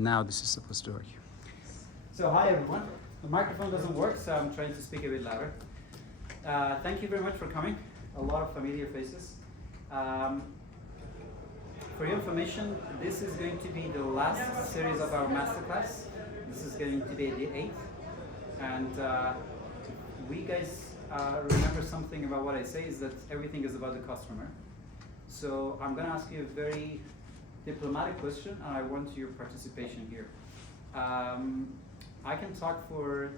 Now this is supposed to work. So hi everyone. The microphone doesn't work, so I'm trying to speak a bit louder. Thank you very much for coming. A lot of familiar faces. For your information, this is going to be the last series of our masterclass. This is going to be the 8th. And we guys remember something about what I say is that everything is about the customer. So I'm going to ask you a very diplomatic question, and I want your participation here. I can talk for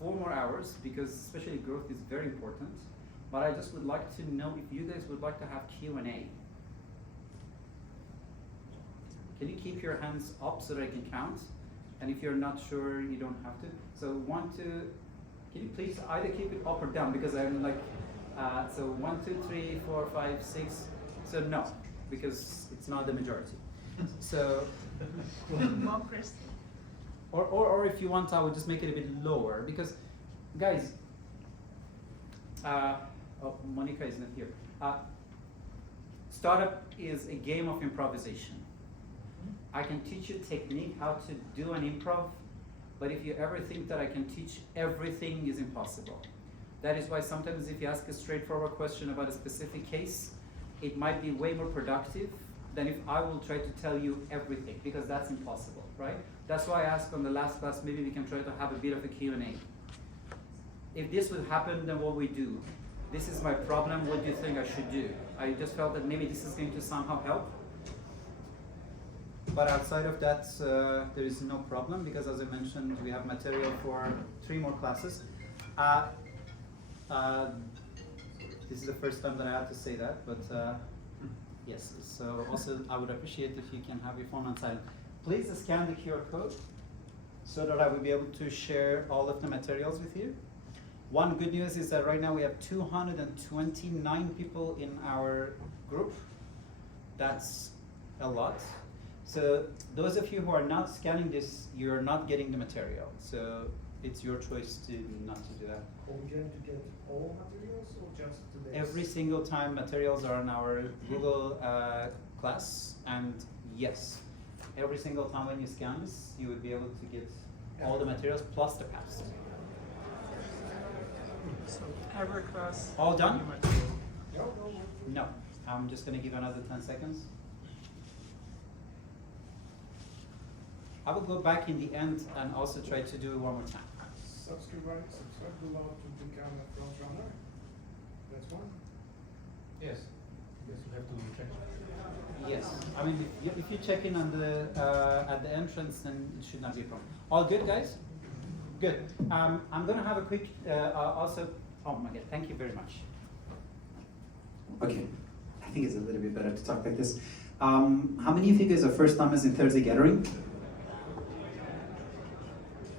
4 more hours because especially growth is very important, but I just would like to know if you guys would like to have Q&A. Can you keep your hands up so that I can count? And if you're not sure, you don't have to. So 1, 2, can you please either keep it up or down because I'm like, so 1, 2, 3, 4, 5, 6. So no, because it's not the majority. So, or if you want, I would just make it a bit lower because, guys, oh, Monica is not here. Startup is a game of improvisation. I can teach you technique how to do an improv, but if you ever think that I can teach everything, is impossible. That is why sometimes if you ask a straightforward question about a specific case, it might be way more productive than if I will try to tell you everything, because that's impossible, right? That's why I asked on the last class, maybe we can try to have a bit of a Q&A. If this would happen, then what we do? This is my problem, what do you think I should do? I just felt that maybe this is going to somehow help. But outside of that, there is no problem, because as I mentioned, we have material for 3 more classes. This is the first time that I have to say that, but yes. So also, I would appreciate if you can have your phone on silent. Please scan the QR code so that I will be able to share all of the materials with you. One good news is that right now we have 229 people in our group. That's a lot. So those of you who are not scanning this, you're not getting the material. So it's your choice to not to do that. Are we going to get all materials or just today's? Every single time materials are on our Google class, and yes, every single time when you scan this, you would be able to get all the materials plus the past. So every class. All done? No. No. I'm just going to give another 10 seconds. I will go back in the end and also try to do it one more time. Subscribe below to become a front runner. That's one. Yes. Yes, you have to check. Yes. I mean, if you check in on the at the entrance, then it should not be a problem. All good, guys? Good. I'm going to have a quick also. Oh my God! Thank you very much. Okay, I think it's a little bit better to talk like this. How many of you guys are first timers in Thursday Gathering?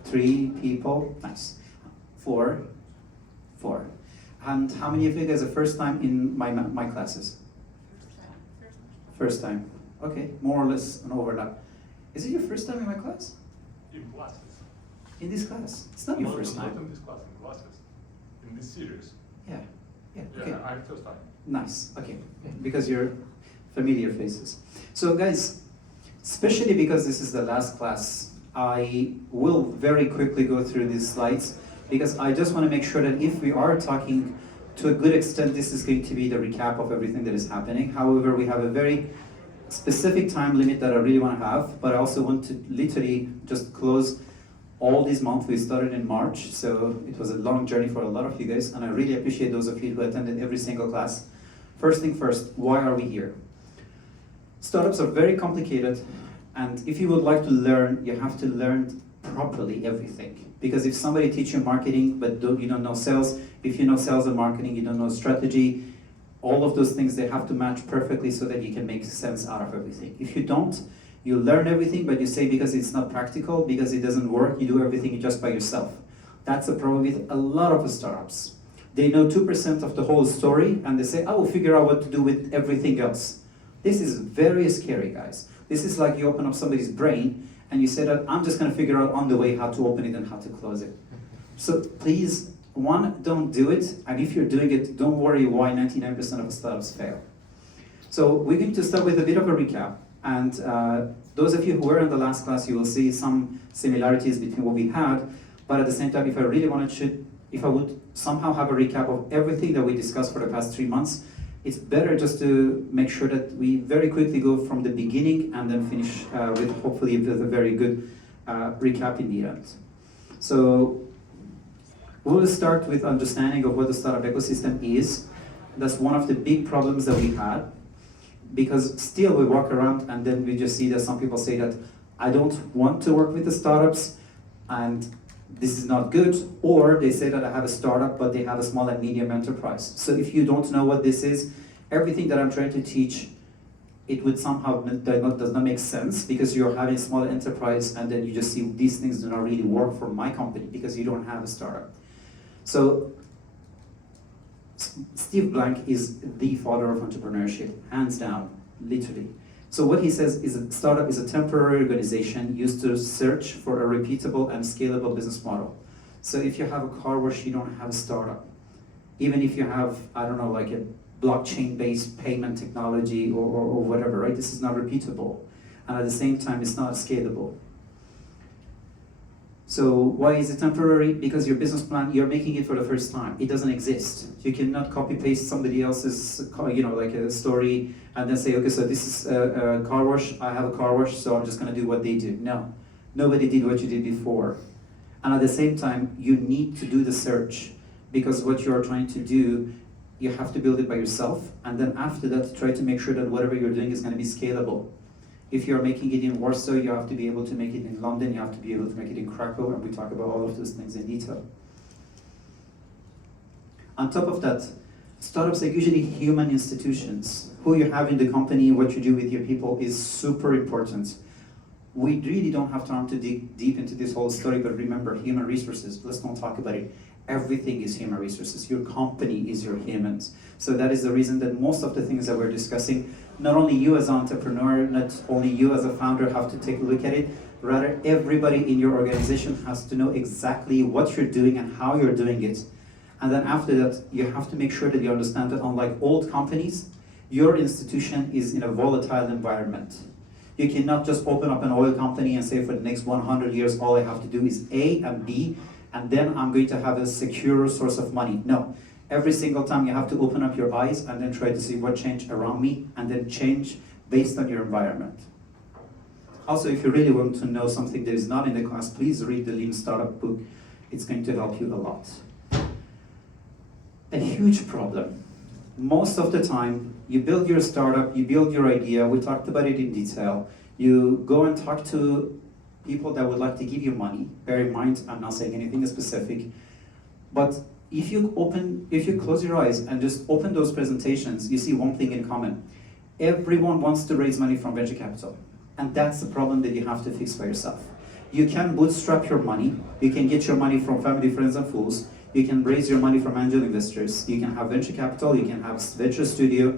3 people, nice. 4. And how many of you guys are first time in my classes? First time. Okay, more or less an overlap. Is it your first time in my class? In classes. In this class? It's not your first time. Not in this class, in classes. In this series. Yeah, okay. Yeah, I'm first time. Nice, okay, because you're familiar faces. So guys, especially because this is the last class, I will very quickly go through these slides because I just want to make sure that if we are talking to a good extent, this is going to be the recap of everything that is happening. However, we have a very specific time limit that I really want to have, but I also want to literally just close all this month. We started in March, so it was a long journey for a lot of you guys, and I really appreciate those of you who attended every single class. First thing first, why are we here? Startups are very complicated, and if you would like to learn, you have to learn properly everything. Because if somebody teaches you marketing, but you don't know sales, if you know sales and marketing, you don't know strategy, all of those things, they have to match perfectly so that you can make sense out of everything. If you don't, you learn everything, but you say because it's not practical, because it doesn't work, you do everything just by yourself. That's the problem with a lot of startups. They know 2% of the whole story, and they say, I will figure out what to do with everything else. This is very scary, guys. This is like you open up somebody's brain, and you say that I'm just going to figure out on the way how to open it and how to close it. So please, one, don't do it, and if you're doing it, don't worry why 99% of startups fail. So we're going to start with a bit of a recap. And those of you who were in the last class, you will see some similarities between what we had, but at the same time, if I really wanted to, if I would somehow have a recap of everything that we discussed for the past 3 months, it's better just to make sure that we very quickly go from the beginning and then finish with hopefully with a very good recap in the end. So we'll start with understanding of what the startup ecosystem is. That's one of the big problems that we had, because still we walk around and then we just see that some people say that I don't want to work with the startups and this is not good, or they say that I have a startup but they have a small and medium enterprise. So if you don't know what this is, everything that I'm trying to teach, it would somehow does not make sense, because you're having a small enterprise and then you just see these things do not really work for my company because you don't have a startup. So Steve Blank is the father of entrepreneurship, hands down, literally. So what he says is a startup is a temporary organization used to search for a repeatable and scalable business model. So if you have a car wash, you don't have a startup. Even if you have, I don't know, like a blockchain-based payment technology or whatever, right? This is not repeatable. And at the same time, it's not scalable. So why is it temporary? Because your business plan, you're making it for the first time. It doesn't exist. You cannot copy-paste somebody else's, like a story and then say, okay, so this is a car wash, I have a car wash, so I'm just gonna do what they do. No, nobody did what you did before. And at the same time, you need to do the search, because what you're trying to do, you have to build it by yourself, and then after that, try to make sure that whatever you're doing is gonna be scalable. If you're making it in Warsaw, you have to be able to make it in London, you have to be able to make it in Krakow, and we talk about all of those things in detail. On top of that, startups are usually human institutions. Who you have in the company, what you do with your people is super important. We really don't have time to dig deep into this whole story, but remember, human resources, let's not talk about it. Everything is human resources. Your company is your humans. So that is the reason that most of the things that we're discussing, not only you as an entrepreneur, not only you as a founder have to take a look at it, rather everybody in your organization has to know exactly what you're doing and how you're doing it. And then after that, you have to make sure that you understand that unlike old companies, your institution is in a volatile environment. You cannot just open up an oil company and say for the next 100 years, all I have to do is A and B, and then I'm going to have a secure source of money. No, every single time you have to open up your eyes and then try to see what changed around me, and then change based on your environment. Also, if you really want to know something that is not in the class, please read the Lean Startup book. It's going to help you a lot. A huge problem. Most of the time, you build your startup, you build your idea, we talked about it in detail, you go and talk to people that would like to give you money. Bear in mind, I'm not saying anything specific, but if you close your eyes and just open those presentations, you see one thing in common. Everyone wants to raise money from venture capital, and that's the problem that you have to fix by yourself. You can bootstrap your money, you can get your money from family, friends, and fools, you can raise your money from angel investors, you can have venture capital, you can have venture studio,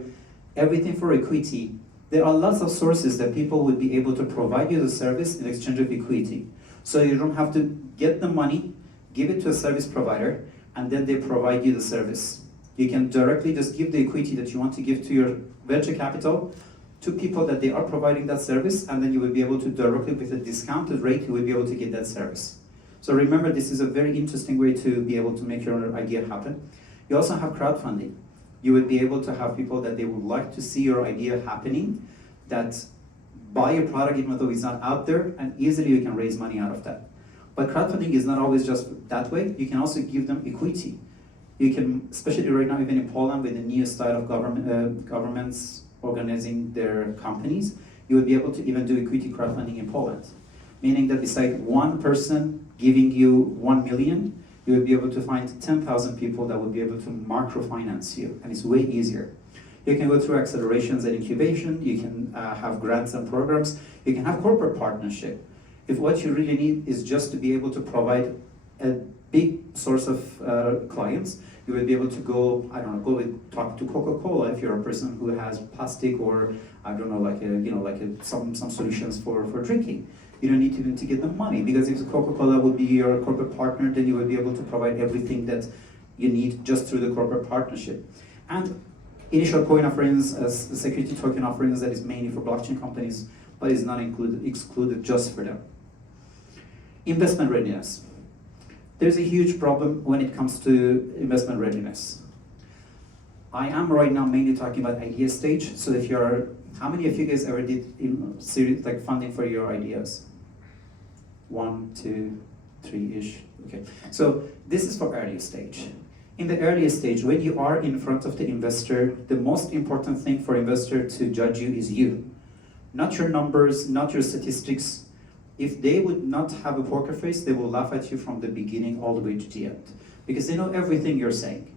everything for equity. There are lots of sources that people would be able to provide you the service in exchange of equity. So you don't have to get the money, give it to a service provider, and then they provide you the service. You can directly just give the equity that you want to give to your venture capital to people that they are providing that service, and then you will be able to directly, with a discounted rate, you will be able to get that service. So remember, this is a very interesting way to be able to make your idea happen. You also have crowdfunding. You would be able to have people that they would like to see your idea happening, that buy your product even though it's not out there, and easily you can raise money out of that. But crowdfunding is not always just that way. You can also give them equity. You can, especially right now, even in Poland, with the new style of governments organizing their companies, you would be able to even do equity crowdfunding in Poland. Meaning that beside one person giving you 1 million, you would be able to find 10,000 people that would be able to microfinance you, and it's way easier. You can go through accelerations and incubation, you can have grants and programs, you can have corporate partnership. If what you really need is just to be able to provide a big source of clients, you will be able to go, I don't know, talk to Coca-Cola if you're a person who has plastic, or I don't know, some solutions for drinking. You don't need to get the money, because if Coca-Cola would be your corporate partner, then you will be able to provide everything that you need just through the corporate partnership. And Initial coin offerings as the security token offerings that is mainly for blockchain companies, but is not excluded just for them. Investment readiness. There's a huge problem when it comes to investment readiness. I am right now mainly talking about idea stage. So if you're, how many of you guys ever did series like funding for your ideas? 1, 2, 3-ish. Okay. So this is for early stage. In the earliest stage, when you are in front of the investor, the most important thing for investor to judge you is you. Not your numbers, not your statistics. If they would not have a poker face, they will laugh at you from the beginning all the way to the end. Because they know everything you're saying.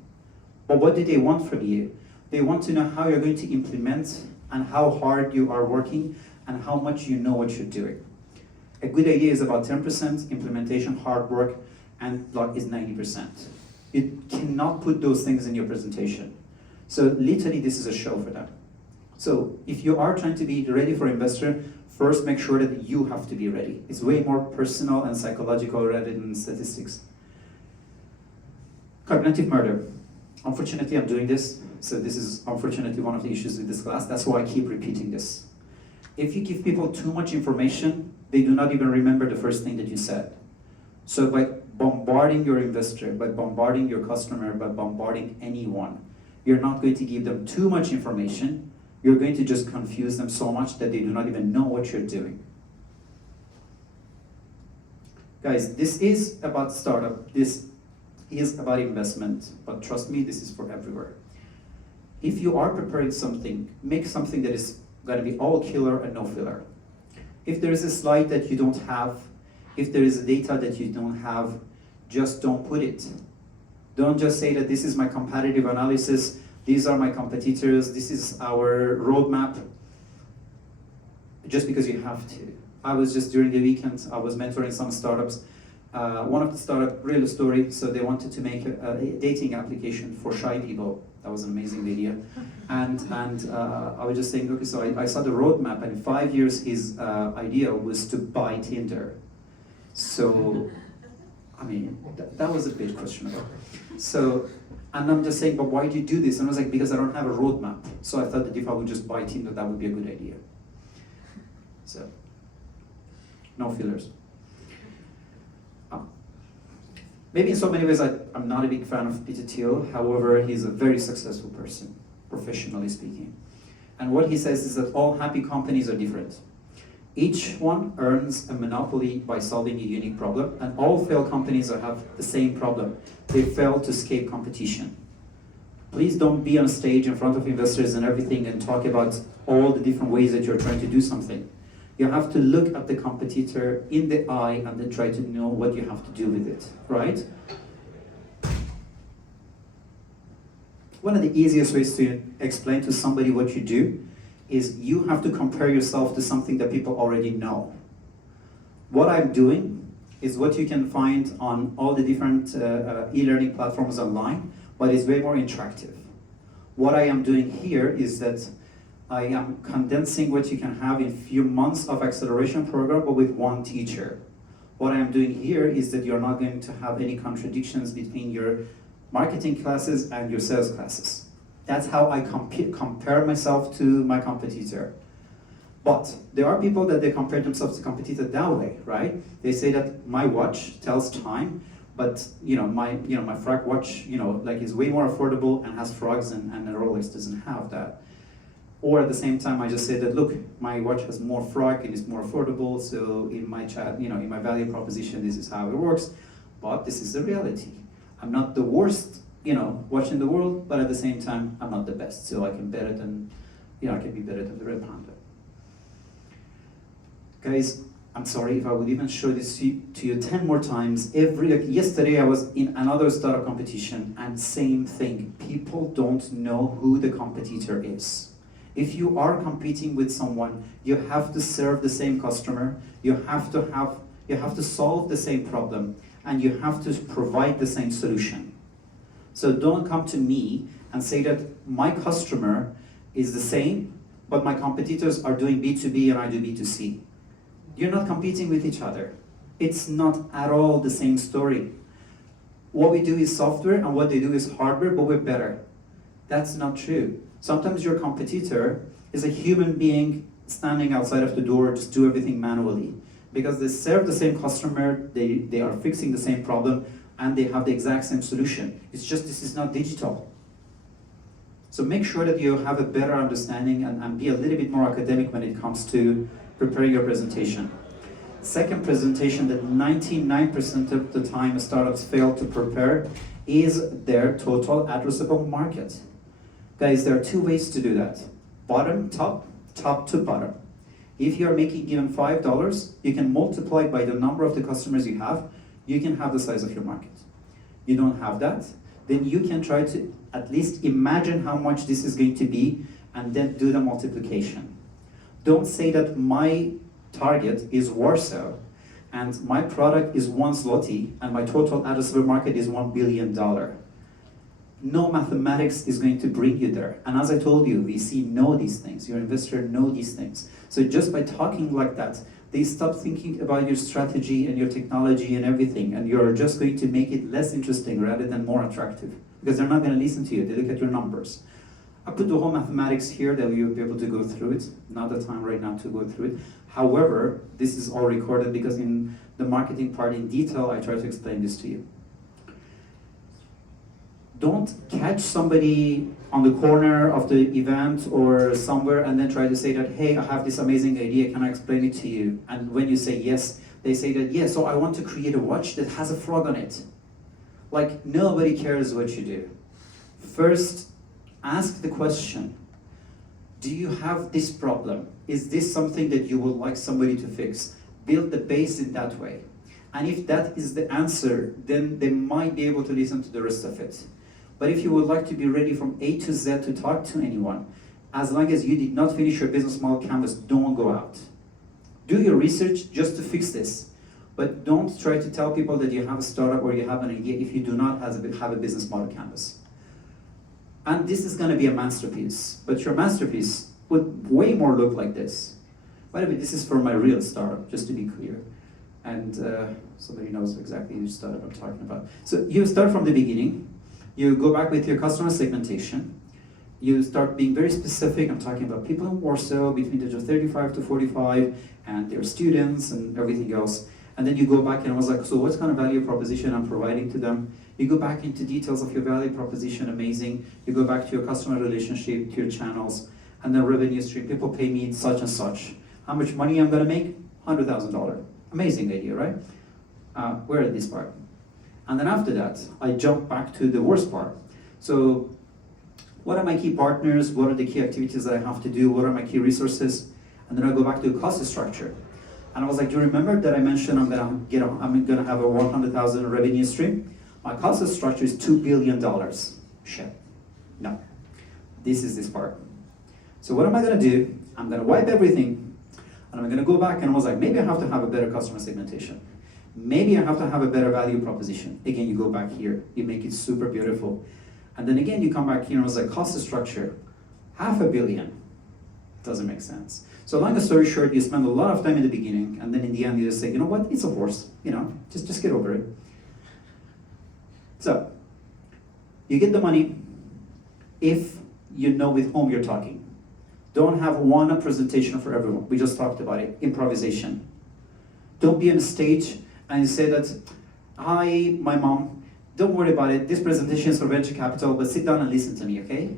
But what do they want from you? They want to know how you're going to implement and how hard you are working and how much you know what you're doing. A good idea is about 10%, implementation, hard work, and luck is 90%. You cannot put those things in your presentation. So literally this is a show for them. So if you are trying to be ready for investor, first make sure that you have to be ready. It's way more personal and psychological rather than statistics. Cognitive murder. Unfortunately, I'm doing this. So this is unfortunately one of the issues with this class. That's why I keep repeating this. If you give people too much information, they do not even remember the first thing that you said. So by bombarding your investor, by bombarding your customer, by bombarding anyone, you're not going to give them too much information. You're going to just confuse them so much that they do not even know what you're doing. Guys, this is about startup. This is about investment, but trust me, this is for everywhere. If you are preparing something, make something that is going to be all killer and no filler. If there is a slide that you don't have, if there is a data that you don't have, just don't put it. Don't just say that this is my competitive analysis, these are my competitors, this is our roadmap, just because you have to. I was just during the weekend, I was mentoring some startups. One of the startup, real story, so they wanted to make a dating application for shy people. That was an amazing idea. And I was just saying, okay, so I saw the roadmap, and in 5 years his idea was to buy Tinder. So, I mean, that was a bit questionable. So, and I'm just saying, but why do you do this? And I was like, because I don't have a roadmap. So I thought that if I would just buy Tinder, that would be a good idea. So, no fillers. Maybe in so many ways I'm not a big fan of Peter Thiel. However, he's a very successful person, professionally speaking. And what he says is that all happy companies are different. Each one earns a monopoly by solving a unique problem, and all failed companies have the same problem. They fail to escape competition. Please don't be on stage in front of investors and everything and talk about all the different ways that you're trying to do something. You have to look at the competitor in the eye and then try to know what you have to do with it, right? One of the easiest ways to explain to somebody what you do is you have to compare yourself to something that people already know. What I'm doing is what you can find on all the different e-learning platforms online, but it's way more interactive. What I am doing here is that I am condensing what you can have in a few months of acceleration program, but with one teacher. What I am doing here is that you're not going to have any contradictions between your marketing classes and your sales classes. That's how I compare myself to my competitor. But there are people that they compare themselves to competitor that way, right? They say that my watch tells time, but my frog watch, like is way more affordable and has frogs, and a Rolex doesn't have that. Or at the same time, I just say that, look, my watch has more frog and is more affordable, so in my chat, in my value proposition, this is how it works. But this is the reality. I'm not the worst, watch in the world, but at the same time, I'm not the best. So I can better than, I can be better than the Red Panda. Guys, I'm sorry if I would even show this to you 10 more times. Yesterday I was in another startup competition, and same thing. People don't know who the competitor is. If you are competing with someone, you have to serve the same customer, you have to solve the same problem, and you have to provide the same solution. So don't come to me and say that my customer is the same, but my competitors are doing B2B and I do B2C. You're not competing with each other. It's not at all the same story. What we do is software and what they do is hardware, but we're better. That's not true. Sometimes your competitor is a human being standing outside of the door, just do everything manually. Because they serve the same customer, they are fixing the same problem, and they have the exact same solution. It's just this is not digital. So make sure that you have a better understanding and be a little bit more academic when it comes to preparing your presentation. Second presentation that 99% of the time startups fail to prepare is their total addressable market. Guys, there are two ways to do that. Bottom, top, top to bottom. If you are making given $5, you can multiply by the number of the customers you have, you can have the size of your market. You don't have that, then you can try to at least imagine how much this is going to be and then do the multiplication. Don't say that my target is Warsaw and my product is 1 zloty and my total addressable market is $1 billion. No mathematics is going to bring you there. And as I told you, VC know these things, your investor know these things. So just by talking like that, they stop thinking about your strategy and your technology and everything, and you're just going to make it less interesting rather than more attractive, because they're not going to listen to you, they look at your numbers. I put the whole mathematics here that you'll be able to go through it. Not the time right now to go through it. However, this is all recorded because in the marketing part in detail, I try to explain this to you. Don't catch somebody on the corner of the event or somewhere and then try to say that, hey, I have this amazing idea, can I explain it to you? And when you say yes, they say that, yes, so I want to create a watch that has a frog on it. Like, nobody cares what you do. First, ask the question, do you have this problem? Is this something that you would like somebody to fix? Build the base in that way. And if that is the answer, then they might be able to listen to the rest of it. But if you would like to be ready from A to Z to talk to anyone, as long as you did not finish your business model canvas, don't go out. Do your research just to fix this. But don't try to tell people that you have a startup or you have an idea if you do not have a business model canvas. And this is going to be a masterpiece, but your masterpiece would way more look like this. By the way, this is for my real startup, just to be clear. And somebody knows exactly which startup I'm talking about. So you start from the beginning. You go back with your customer segmentation. You start being very specific. I'm talking about people in Warsaw between the age of 35 to 45 and their students and everything else. And then you go back and I was like, so what kind of value proposition I'm providing to them? You go back into details of your value proposition, amazing. You go back to your customer relationship, to your channels, and then revenue stream. People pay me such and such. How much money I'm gonna make? $100,000. Amazing idea, right? Where is this part? And then after that, I jump back to the worst part. So what are my key partners? What are the key activities that I have to do? What are my key resources? And then I go back to the cost structure. And I was like, do you remember that I mentioned I'm gonna have a 100,000 revenue stream? My cost structure is $2 billion. Shit. No. This is this part. So what am I gonna do? I'm gonna wipe everything, and I'm gonna go back and I was like, maybe I have to have a better customer segmentation. Maybe I have to have a better value proposition. Again, you go back here, you make it super beautiful. And then again, you come back here and I was like, cost structure, $500 million. Doesn't make sense. So long story short, you spend a lot of time in the beginning, and then in the end you just say, you know what, it's a horse, you know, just get over it. So, you get the money if you know with whom you're talking. Don't have one presentation for everyone. We just talked about it, improvisation. Don't be on stage and you say that, hi, my mom, don't worry about it, this presentation is for venture capital, but sit down and listen to me, okay?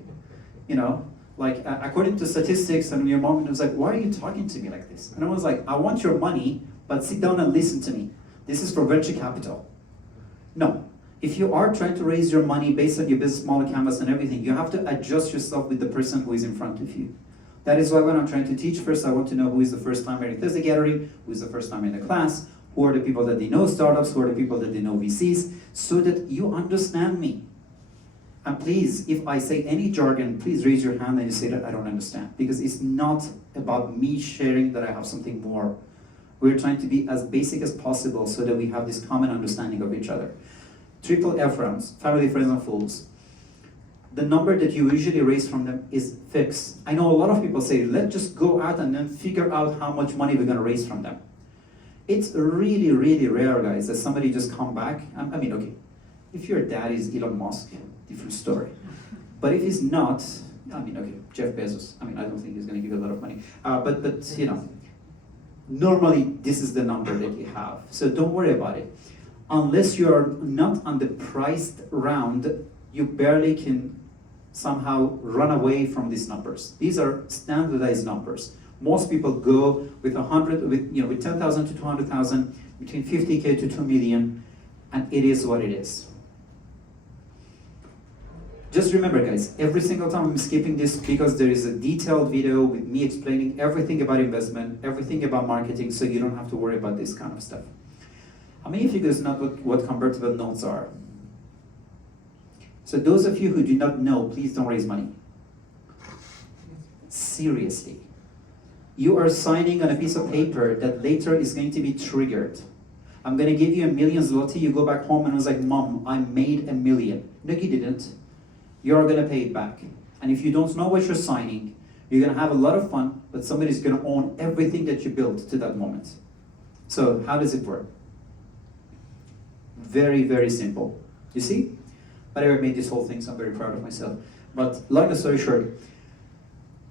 You know, like according to statistics, and your mom was like, why are you talking to me like this? And I was like, I want your money, but sit down and listen to me. This is for venture capital. No. If you are trying to raise your money based on your business model canvas and everything, you have to adjust yourself with the person who is in front of you. That is why when I'm trying to teach, first I want to know who is the first timer in Thursday gathering, who is the first timer in the class, who are the people that they know startups, who are the people that they know VCs, so that you understand me. And please, if I say any jargon, please raise your hand and you say that I don't understand. Because it's not about me sharing that I have something more. We're trying to be as basic as possible so that we have this common understanding of each other. Triple F rounds, family, friends, and fools. The number that you usually raise from them is fixed. I know a lot of people say, let's just go out and then figure out how much money we're gonna raise from them. It's really, really rare, guys, that somebody just come back. I mean, okay, if your dad is Elon Musk, different story. But if he's not, I mean, okay, Jeff Bezos. I mean, I don't think he's going to give you a lot of money. But you know, normally this is the number that you have. So don't worry about it. Unless you are not on the priced round, you barely can somehow run away from these numbers. These are standardized numbers. Most people go with 100, with 10,000 to 200,000, between 50K to 2 million, and it is what it is. Just remember, guys, every single time I'm skipping this because there is a detailed video with me explaining everything about investment, everything about marketing, so you don't have to worry about this kind of stuff. How many of you guys know what convertible notes are? So those of you who do not know, please don't raise money. Seriously. You are signing on a piece of paper that later is going to be triggered. I'm going to give you 1 million zloty, you go back home and I was like, Mom, I made 1 million. No, you didn't. You're going to pay it back. And if you don't know what you're signing, you're going to have a lot of fun, but somebody's going to own everything that you built to that moment. So how does it work? Very, very simple. You see? But I made this whole thing, so I'm very proud of myself. But long story short,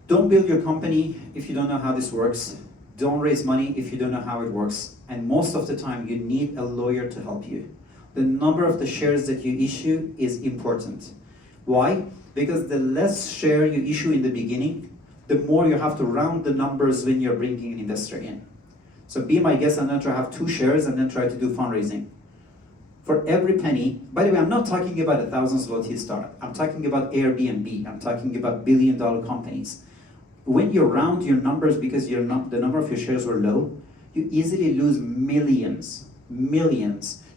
don't build your company if you don't know how this works. Don't raise money if you don't know how it works. And most of the time, you need a lawyer to help you. The number of the shares that you issue is important. Why? Because the less share you issue in the beginning, the more you have to round the numbers when you're bringing an investor in. So be my guest and then try to have 2 shares and then try to do fundraising. For every penny, by the way, I'm not talking about 1,000 zloty startup. I'm talking about Airbnb. I'm talking about billion-dollar companies. When you round your numbers because the number of your shares were low, you easily lose millions,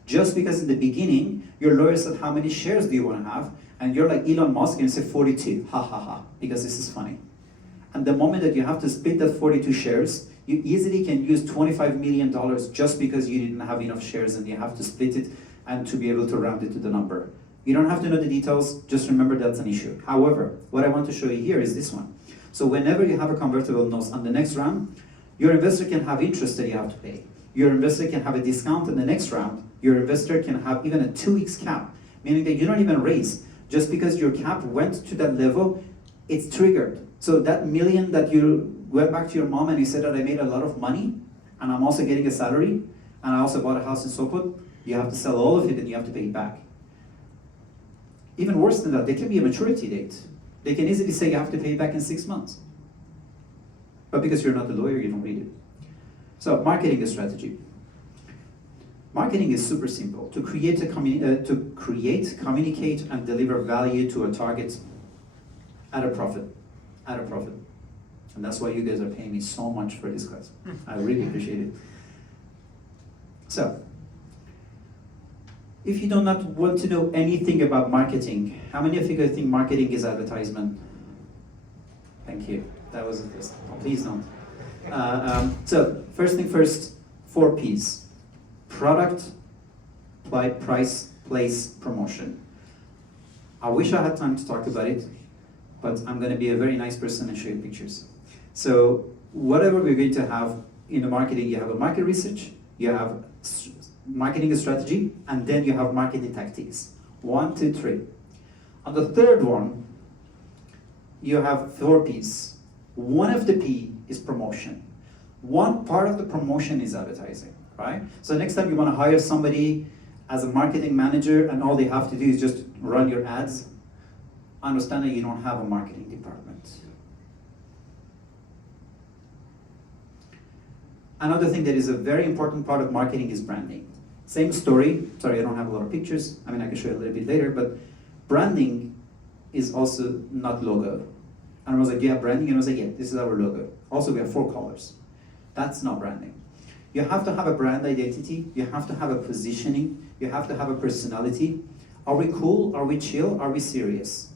just because in the beginning, your lawyer said, how many shares do you want to have? And you're like Elon Musk and you say 42, ha ha ha, because this is funny. And the moment that you have to split that 42 shares, you easily can use $25 million just because you didn't have enough shares and you have to split it and to be able to round it to the number. You don't have to know the details, just remember that's an issue. However, what I want to show you here is this one. So whenever you have a convertible note on the next round, your investor can have interest that you have to pay. Your investor can have a discount in the next round. Your investor can have even a 2x cap, meaning that you don't even raise. Just because your cap went to that level, it's triggered. So that million that you went back to your mom and you said that I made a lot of money, and I'm also getting a salary, and I also bought a house in Sopot, you have to sell all of it and you have to pay it back. Even worse than that, there can be a maturity date. They can easily say you have to pay it back in 6 months. But because you're not a lawyer, you don't read it. So marketing is strategy. Marketing is super simple. To create, communicate, and deliver value to a target at a profit. At a profit. And that's why you guys are paying me so much for this class. I really appreciate it. So, if you do not want to know anything about marketing, how many of you guys think marketing is advertisement? Thank you. That was a test. Please don't. So, first thing first, 4 P's. Product, price, place, promotion. I wish I had time to talk about it, but I'm going to be a very nice person and show you pictures. So whatever we're going to have in the marketing, you have a market research, you have marketing strategy, and then you have marketing tactics. 1, 2, 3. On the third one, you have 4 P's. One of the P is promotion. One part of the promotion is advertising, right? So next time you want to hire somebody as a marketing manager and all they have to do is just run your ads, understand that you don't have a marketing department. Another thing that is a very important part of marketing is branding. Same story, sorry I don't have a lot of pictures, I mean I can show you a little bit later, but branding is also not logo. And I was like, yeah, branding, and I was like, yeah, this is our logo. Also we have 4 colors. That's not branding. You have to have a brand identity, you have to have a positioning, you have to have a personality. Are we cool? Are we chill? Are we serious?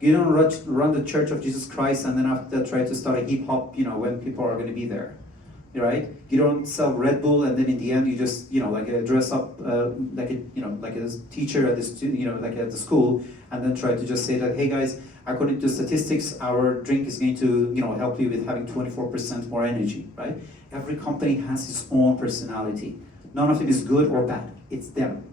You don't run the Church of Jesus Christ and then after that try to start a hip hop, when people are going to be there, right? You don't sell Red Bull and then in the end you just, dress up like a teacher at the school and then try to just say that, hey guys, according to statistics, our drink is going to, help you with having 24% more energy, right? Every company has its own personality. None of them is good or bad. It's them.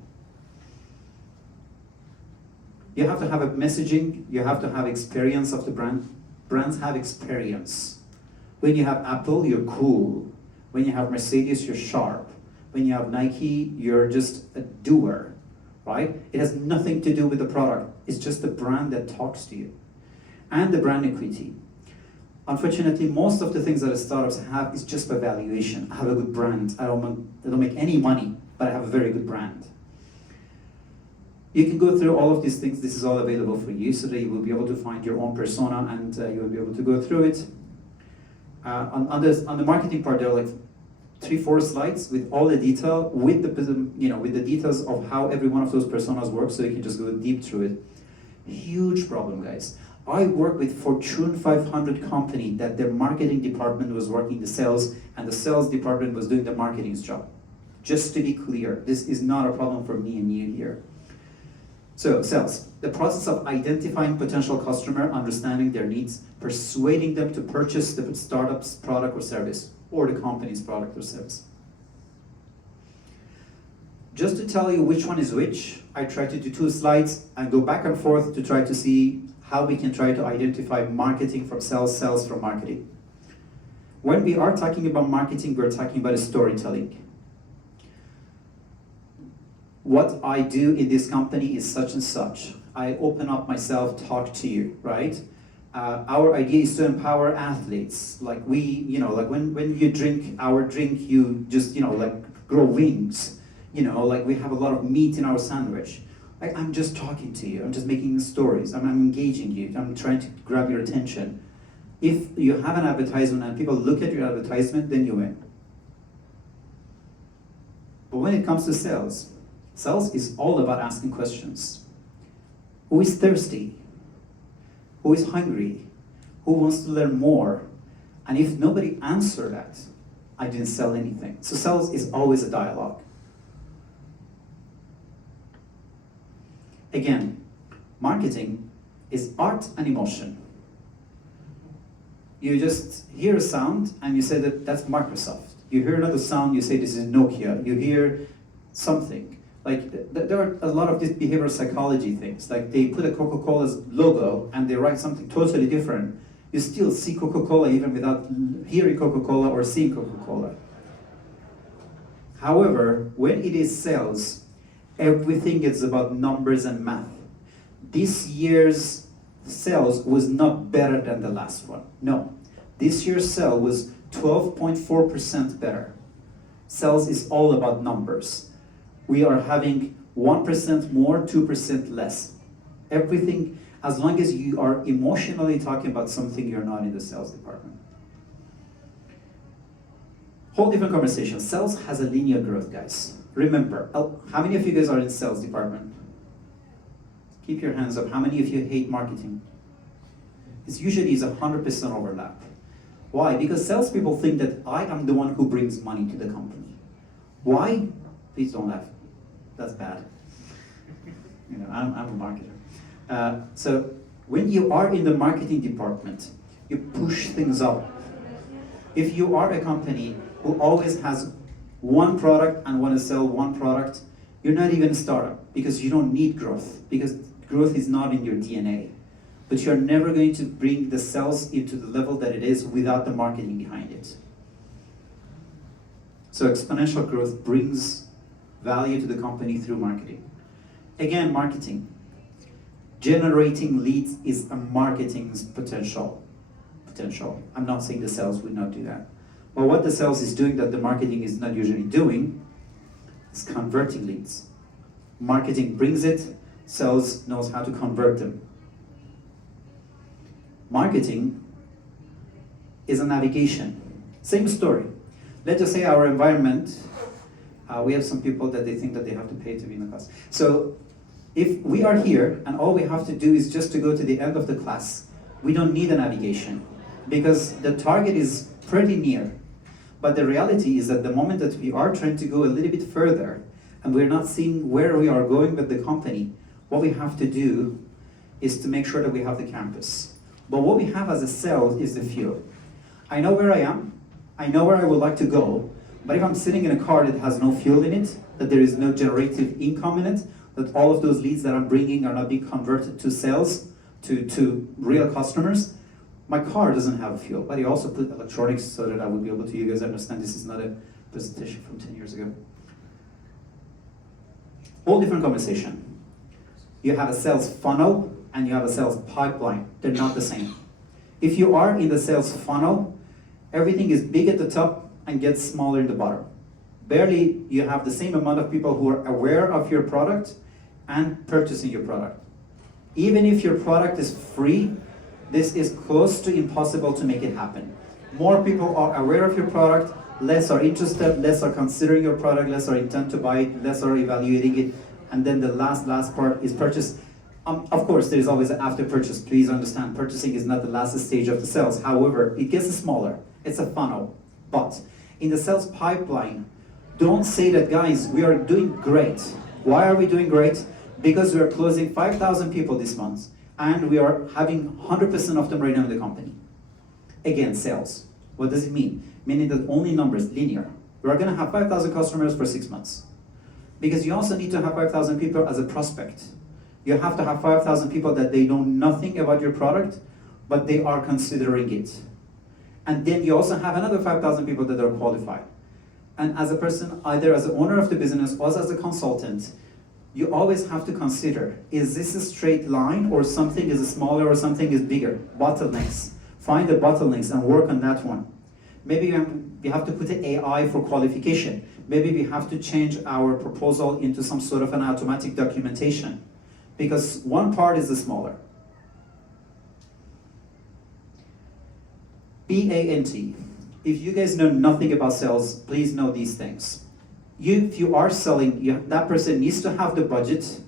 You have to have a messaging, you have to have experience of the brand. Brands have experience. When you have Apple, you're cool. When you have Mercedes, you're sharp. When you have Nike, you're just a doer, right? It has nothing to do with the product. It's just the brand that talks to you. And the brand equity. Unfortunately, most of the things that startups have is just by valuation. I have a good brand. I don't make any money, but I have a very good brand. You can go through all of these things. This is all available for you so that you will be able to find your own persona and you will be able to go through it. On the marketing part, there are like 3-4 slides with all the detail, with the details of how every one of those personas works, so you can just go deep through it. Huge problem, guys. I work with Fortune 500 company that their marketing department was working the sales, and the sales department was doing the marketing's job. Just to be clear, this is not a problem for me and you here. So, sales, the process of identifying potential customer, understanding their needs, persuading them to purchase the startup's product or service, or the company's product or service. Just to tell you which one is which, I try to do 2 slides and go back and forth to try to see how we can try to identify marketing from sales, sales from marketing. When we are talking about marketing, we're talking about storytelling. What I do in this company is such and such. I open up myself, talk to you, right? Our idea is to empower athletes. Like when you drink our drink, you just, like grow wings. Like we have a lot of meat in our sandwich. Like I'm just talking to you. I'm just making stories. I'm engaging you. I'm trying to grab your attention. If you have an advertisement and people look at your advertisement, then you win. But when it comes to sales, sales is all about asking questions. Who is thirsty? Who is hungry? Who wants to learn more? And if nobody answered that, I didn't sell anything. So sales is always a dialogue. Again, marketing is art and emotion. You just hear a sound and you say that that's Microsoft. You hear another sound, you say this is Nokia. You hear something. Like there are a lot of these behavioral psychology things. Like they put a Coca-Cola's logo and they write something totally different. You still see Coca-Cola even without hearing Coca-Cola or seeing Coca-Cola. However, when it is sales, everything is about numbers and math. This year's sales was not better than the last one. No. This year's sale was 12.4% better. Sales is all about numbers. We are having 1% more, 2% less. Everything, as long as you are emotionally talking about something, you're not in the sales department. Whole different conversation. Sales has a linear growth, guys. Remember, how many of you guys are in sales department? Keep your hands up. How many of you hate marketing? It's usually 100% overlap. Why? Because salespeople think that I am the one who brings money to the company. Why? Please don't laugh. That's bad. I'm a marketer. So when you are in the marketing department, you push things up. If you are a company who always has one product and want to sell one product, you're not even a startup because you don't need growth, because growth is not in your DNA. But you're never going to bring the sales into the level that it is without the marketing behind it. So exponential growth brings value to the company through marketing. Again, marketing. Generating leads is a marketing's potential. I'm not saying the sales would not do that. But what the sales is doing that the marketing is not usually doing is converting leads. Marketing brings it, sales knows how to convert them. Marketing is a navigation. Same story. Let's just say our environment, we have some people that they think that they have to pay to be in the class. So if we are here and all we have to do is just to go to the end of the class, we don't need a navigation because the target is pretty near. But the reality is that the moment that we are trying to go a little bit further and we're not seeing where we are going with the company, what we have to do is to make sure that we have the campus. But what we have as a sales is the fuel. I know where I am, I know where I would like to go, but if I'm sitting in a car that has no fuel in it, that there is no generative income in it, that all of those leads that I'm bringing are not being converted to sales, to real customers. My car doesn't have fuel, but I also put electronics so that I would be able to, you guys understand this is not a presentation from 10 years ago. Whole different conversation. You have a sales funnel and you have a sales pipeline. They're not the same. If you are in the sales funnel, everything is big at the top and gets smaller in the bottom. Barely you have the same amount of people who are aware of your product and purchasing your product. Even if your product is free, this is close to impossible to make it happen. More people are aware of your product, less are interested, less are considering your product, less are intent to buy it, less are evaluating it, and then the last part is purchase. Of course, there is always an after purchase. Please understand, purchasing is not the last stage of the sales. However, it gets smaller. It's a funnel. But in the sales pipeline, don't say that, guys, we are doing great. Why are we doing great? Because we are closing 5,000 people this month, and we are having 100% of them right now in the company. Again, sales. What does it mean? Meaning that only numbers, linear. We are going to have 5,000 customers for 6 months. Because you also need to have 5,000 people as a prospect. You have to have 5,000 people that they know nothing about your product, but they are considering it. And then you also have another 5,000 people that are qualified. And as a person, either as the owner of the business or as a consultant, you always have to consider, is this a straight line or something is smaller or something is bigger? Bottlenecks. Find the bottlenecks and work on that one. Maybe we have to put an AI for qualification. Maybe we have to change our proposal into some sort of an automatic documentation. Because one part is the smaller. BANT. If you guys know nothing about sales, please know these things. If you are selling, that person needs to have the budget.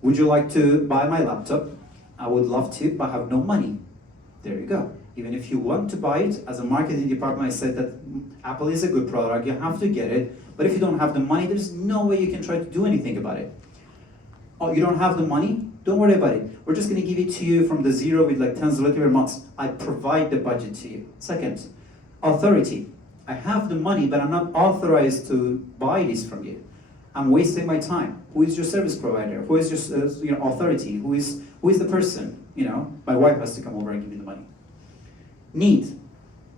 Would you like to buy my laptop? I would love to, but I have no money. There you go. Even if you want to buy it, as a marketing department, I said that Apple is a good product, you have to get it. But if you don't have the money, there's no way you can try to do anything about it. Oh, you don't have the money? Don't worry about it. We're just going to give it to you from the zero with like 10 zloty per month. I provide the budget to you. Second, authority. I have the money, but I'm not authorized to buy this from you. I'm wasting my time. Who is your service provider? Who is your authority? Who is the person? My wife has to come over and give me the money. Need.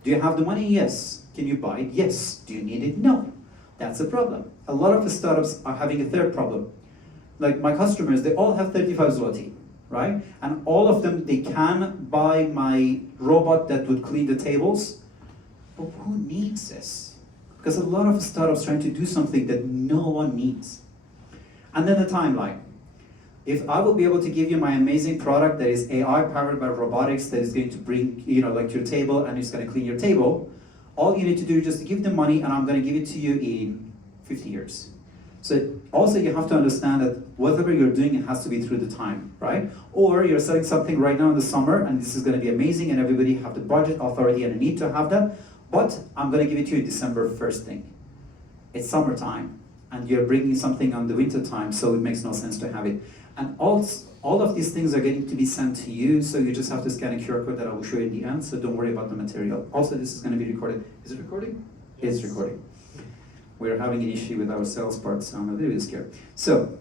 Do you have the money? Yes. Can you buy it? Yes. Do you need it? No. That's a problem. A lot of the startups are having a third problem. Like my customers, they all have 35 zloty, right? And all of them, they can buy my robot that would clean the tables. But who needs this? Because a lot of startups trying to do something that no one needs. And then the timeline. If I will be able to give you my amazing product that is AI powered by robotics that is going to bring, like your table and it's going to clean your table, all you need to do is just give the money and I'm going to give it to you in 50 years. So also you have to understand that whatever you're doing, it has to be through the time, right? Or you're selling something right now in the summer and this is going to be amazing and everybody have the budget, authority, and a need to have that. But I'm going to give it to you December 1st thing. It's summertime and you're bringing something on the winter time, so it makes no sense to have it. And all of these things are getting to be sent to you, so you just have to scan a QR code that I will show you at the end, so don't worry about the material. Also, this is going to be recorded. Is it recording? It's recording. We're having an issue with our sales part, so I'm a little bit scared. So,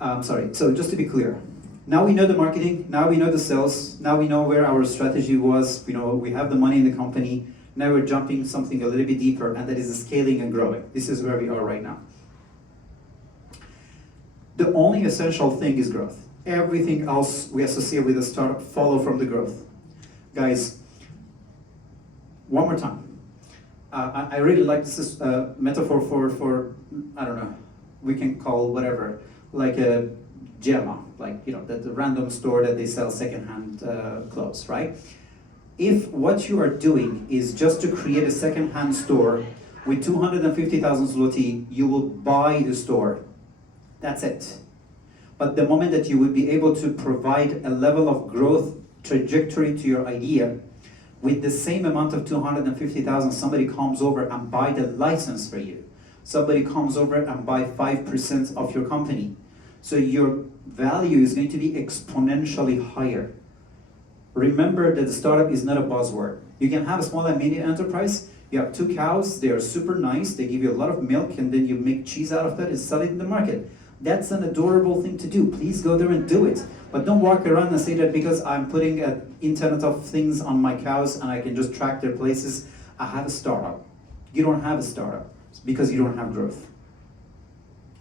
so just to be clear, now we know the marketing, now we know the sales, now we know where our strategy was, we have the money in the company, now we're jumping something a little bit deeper, and that is scaling and growing. This is where we are right now. The only essential thing is growth. Everything else we associate with a startup follow from the growth. Guys, one more time. I really like this metaphor for, I don't know, we can call whatever, like a Gemma, like, the random store that they sell secondhand clothes, right? If what you are doing is just to create a secondhand store with 250,000 zloty, you will buy the store. That's it. But the moment that you would be able to provide a level of growth trajectory to your idea, with the same amount of 250,000, somebody comes over and buy the license for you. Somebody comes over and buy 5% of your company. So your value is going to be exponentially higher. Remember that the startup is not a buzzword. You can have a small and medium enterprise. You have 2 cows, they are super nice, they give you a lot of milk, and then you make cheese out of that and sell it in the market. That's an adorable thing to do. Please go there and do it. But don't walk around and say that because I'm putting an Internet of Things on my cows and I can just track their places, I have a startup. You don't have a startup because you don't have growth.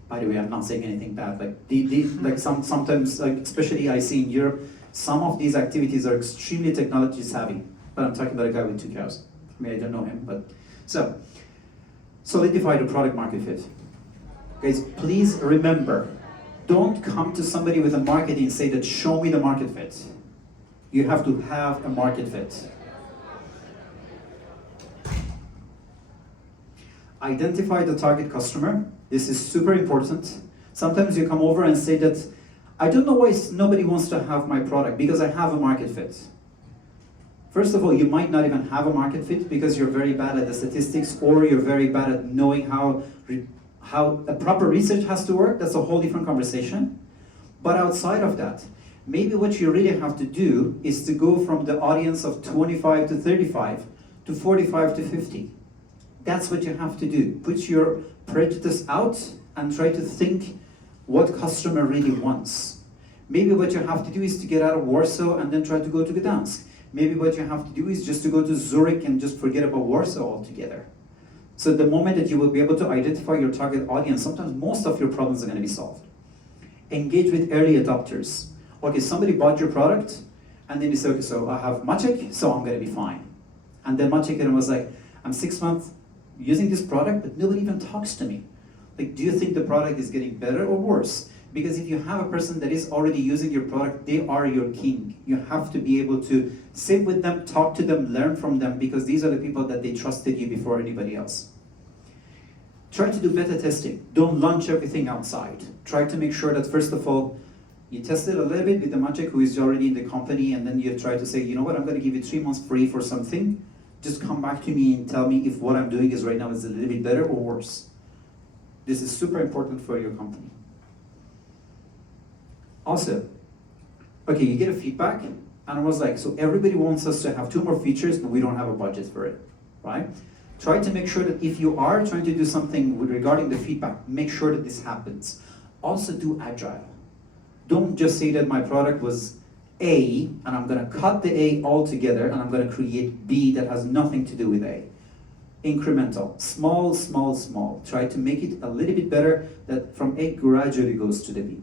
By the way, I'm not saying anything bad. Like sometimes, like especially I see in Europe, some of these activities are extremely technology savvy. But I'm talking about a guy with 2 cows. I mean, I don't know him, but so solidify the product market fit. Guys, please remember, don't come to somebody with a marketing and say that show me the market fit. You have to have a market fit. Identify the target customer. This is super important. Sometimes you come over and say that, I don't know why nobody wants to have my product, because I have a market fit. First of all, you might not even have a market fit because you're very bad at the statistics, or you're very bad at knowing how a proper research has to work. That's a whole different conversation. But outside of that, maybe what you really have to do is to go from the audience of 25 to 35 to 45 to 50. That's what you have to do. Put your prejudice out and try to think what customer really wants. Maybe what you have to do is to get out of Warsaw and then try to go to Gdansk. Maybe what you have to do is just to go to Zurich and just forget about Warsaw altogether. So the moment that you will be able to identify your target audience, sometimes most of your problems are going to be solved. Engage with early adopters. Okay, somebody bought your product, and then you say, okay, so I have Maciek, so I'm going to be fine. And then Maciek was like, I'm 6 months using this product, but nobody even talks to me. Like, do you think the product is getting better or worse? Because if you have a person that is already using your product, they are your king. You have to be able to sit with them, talk to them, learn from them, because these are the people that they trusted you before anybody else. Try to do beta testing. Don't launch everything outside. Try to make sure that, first of all, you test it a little bit with the Maciek who is already in the company, and then you try to say, you know what, I'm going to give you 3 months free for something. Just come back to me and tell me if what I'm doing is right now is a little bit better or worse. This is super important for your company. Also, okay, you get a feedback, and I was like, so everybody wants us to have 2 more features, but we don't have a budget for it, right? Try to make sure that if you are trying to do something regarding the feedback, make sure that this happens. Also do agile. Don't just say that my product was A, and I'm gonna cut the A altogether, and I'm gonna create B that has nothing to do with A. Incremental, small, small, small. Try to make it a little bit better, that from A gradually goes to the B.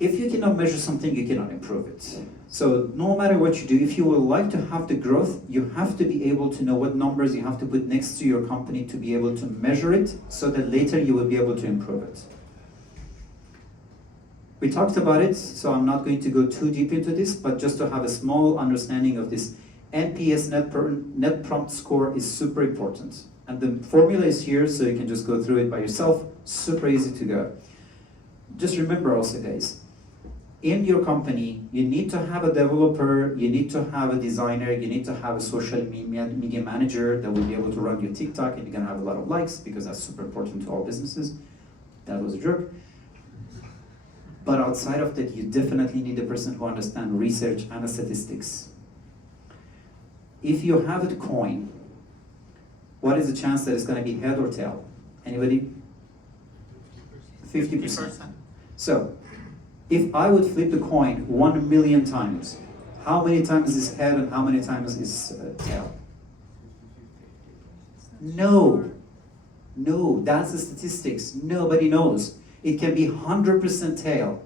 If you cannot measure something, you cannot improve it. So no matter what you do, if you would like to have the growth, you have to be able to know what numbers you have to put next to your company to be able to measure it, so that later you will be able to improve it. We talked about it, so I'm not going to go too deep into this, but just to have a small understanding of this, NPS, Net Prompt Score, is super important. And the formula is here, so you can just go through it by yourself. Super easy to go. Just remember also, guys, in your company, you need to have a developer, you need to have a designer, you need to have a social media manager that will be able to run your TikTok, and you're gonna have a lot of likes, because that's super important to all businesses. That was a joke. But outside of that, you definitely need a person who understands research and statistics. If you have a coin, what is the chance that it's gonna be head or tail? Anybody? 50%. So, if I would flip the coin 1 million times, how many times is head and how many times is tail? No, that's the statistics. Nobody knows. It can be 100% tail,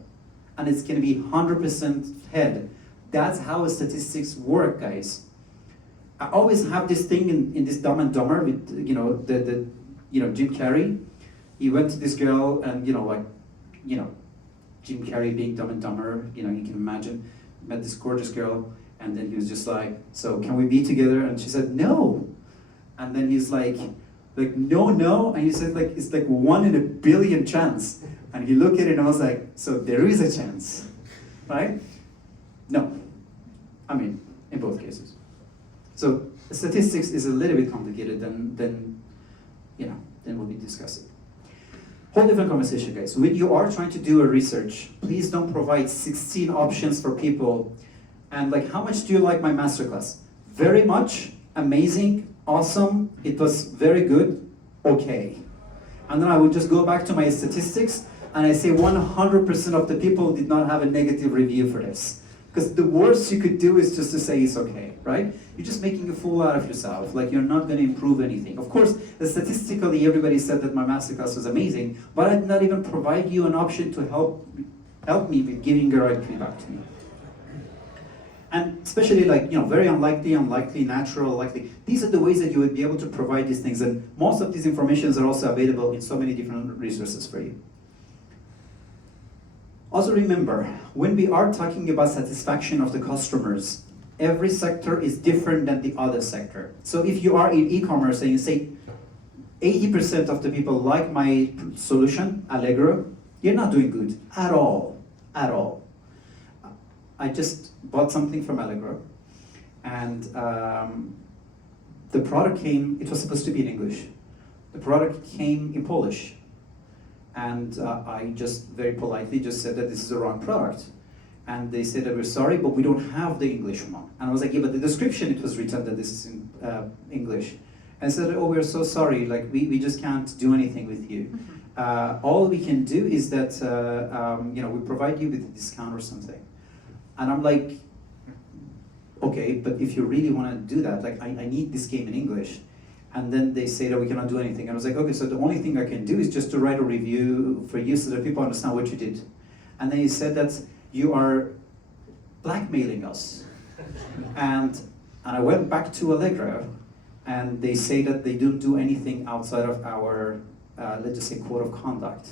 and it's going to be 100% head. That's how statistics work, guys. I always have this thing in this Dumb and Dumber with Jim Carrey. He went to this girl, and Jim Carrey being Dumb and Dumber, you can imagine, met this gorgeous girl, and then he was just like, so can we be together? And she said, no. And then he's like, no, and he said, it's like 1 in a billion chance. And he looked at it and I was like, so there is a chance, right? No. I mean, in both cases. So statistics is a little bit complicated than we'll be discussing. Whole different conversation, guys. When you are trying to do a research, please don't provide 16 options for people. And how much do you like my masterclass? Very much, amazing, awesome, it was very good, okay. And then I would just go back to my statistics and I say 100% of the people did not have a negative review for this. Because the worst you could do is just to say it's okay, right? You're just making a fool out of yourself, like you're not going to improve anything. Of course, statistically everybody said that my masterclass was amazing, but I did not even provide you an option to help me with giving the right feedback to me. And especially like, very unlikely, natural, likely. These are the ways that you would be able to provide these things. And most of these informations are also available in so many different resources for you. Also remember, when we are talking about satisfaction of the customers, every sector is different than the other sector. So if you are in e-commerce and you say 80% of the people like my solution, Allegro, you're not doing good at all, at all. I just bought something from Allegro, and the product came, it was supposed to be in English. The product came in Polish. And I just very politely just said that this is the wrong product. And they said that we're sorry, but we don't have the English one. And I was like, yeah, but the description, it was written that this is in English. And I said, oh, we're so sorry, like we just can't do anything with you. All we can do is that, we provide you with a discount or something. And I'm like, okay, but if you really want to do that, like I need this game in English. And then they say that we cannot do anything. And I was like, okay, so the only thing I can do is just to write a review for you so that people understand what you did. And then he said that you are blackmailing us. And I went back to Allegro, and they say that they don't do anything outside of our, let's just say, code of conduct.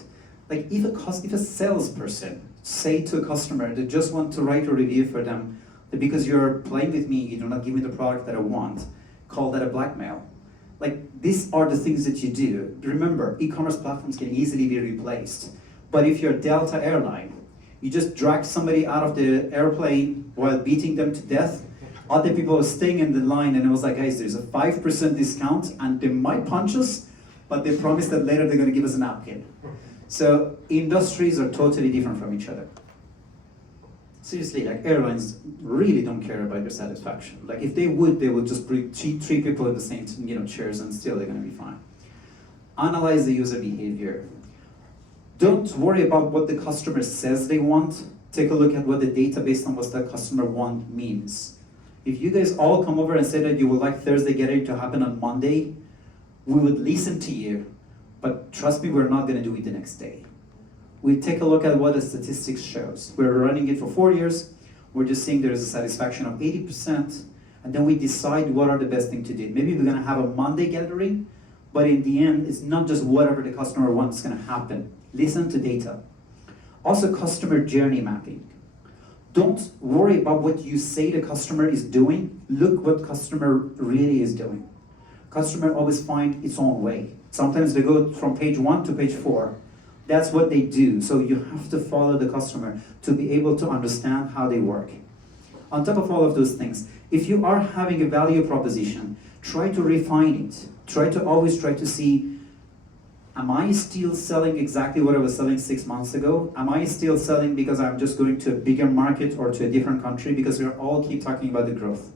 Like if a salesperson say to a customer that just want to write a review for them, that because you're playing with me, you do not give me the product that I want, call that a blackmail. Like, these are the things that you do. Remember, e-commerce platforms can easily be replaced. But if you're Delta Airline, you just drag somebody out of the airplane while beating them to death. Other people are staying in the line, and it was like, guys, there's a 5% discount, and they might punch us, but they promise that later they're going to give us a napkin. So industries are totally different from each other. Seriously, like airlines really don't care about your satisfaction. Like if they would just bring three people in the same chairs and still they're gonna be fine. Analyze the user behavior. Don't worry about what the customer says they want. Take a look at what the data based on what the customer want means. If you guys all come over and say that you would like Thursday gathering to happen on Monday, we would listen to you, but trust me, we're not gonna do it the next day. We take a look at what the statistics shows. We're running it for 4 years. We're just seeing there's a satisfaction of 80%, and then we decide what are the best thing to do. Maybe we're gonna have a Monday gathering, but in the end, it's not just whatever the customer wants gonna happen. Listen to data. Also, customer journey mapping. Don't worry about what you say the customer is doing. Look what customer really is doing. Customer always find its own way. Sometimes they go from page 1 to page 4. That's what they do. So you have to follow the customer to be able to understand how they work. On top of all of those things, if you are having a value proposition, try to refine it. Always try to see, am I still selling exactly what I was selling 6 months ago? Am I still selling because I'm just going to a bigger market or to a different country? Because we all keep talking about the growth.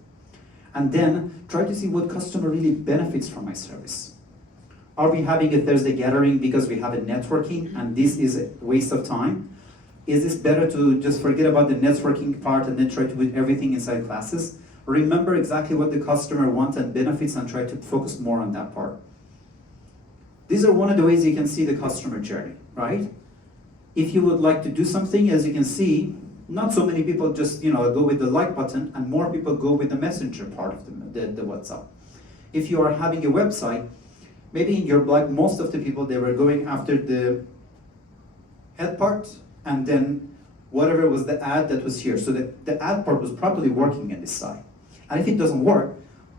And then try to see what customer really benefits from my service. Are we having a Thursday gathering because we have a networking and this is a waste of time? Is this better to just forget about the networking part and then try to put everything inside classes? Remember exactly what the customer wants and benefits and try to focus more on that part. These are one of the ways you can see the customer journey, right? If you would like to do something, as you can see, not so many people just go with the like button, and more people go with the messenger part of the WhatsApp. If you are having a website, maybe in your blog, most of the people, they were going after the head part, and then whatever was the ad that was here. So the ad part was probably working on this side. And if it doesn't work,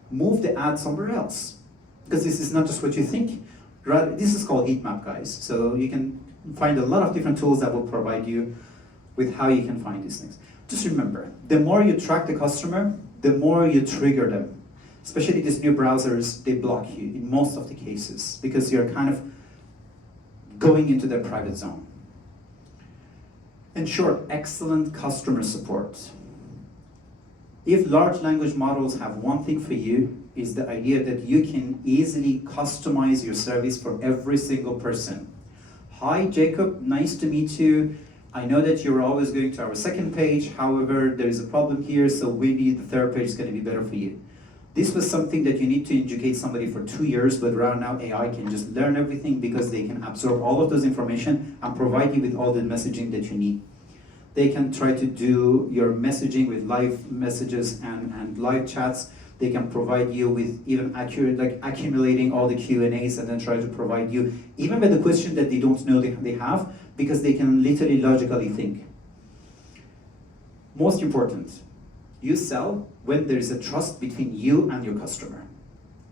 move the ad somewhere else. Because this is not just what you think. Rather, this is called heat map, guys. So you can find a lot of different tools that will provide you with how you can find these things. Just remember, the more you track the customer, the more you trigger them. Especially these new browsers, they block you in most of the cases because you're kind of going into their private zone. Ensure excellent customer support. If large language models have one thing for you, is the idea that you can easily customize your service for every single person. Hi Jacob, nice to meet you. I know that you're always going to our second page, however, there is a problem here, so maybe the third page is going to be better for you. This was something that you need to educate somebody for 2 years, but right now AI can just learn everything because they can absorb all of those information and provide you with all the messaging that you need. They can try to do your messaging with live messages and live chats. They can provide you with even accurate, like accumulating all the Q&As and then try to provide you, even with the question that they don't know they have, because they can literally logically think. Most important, you sell when there is a trust between you and your customer.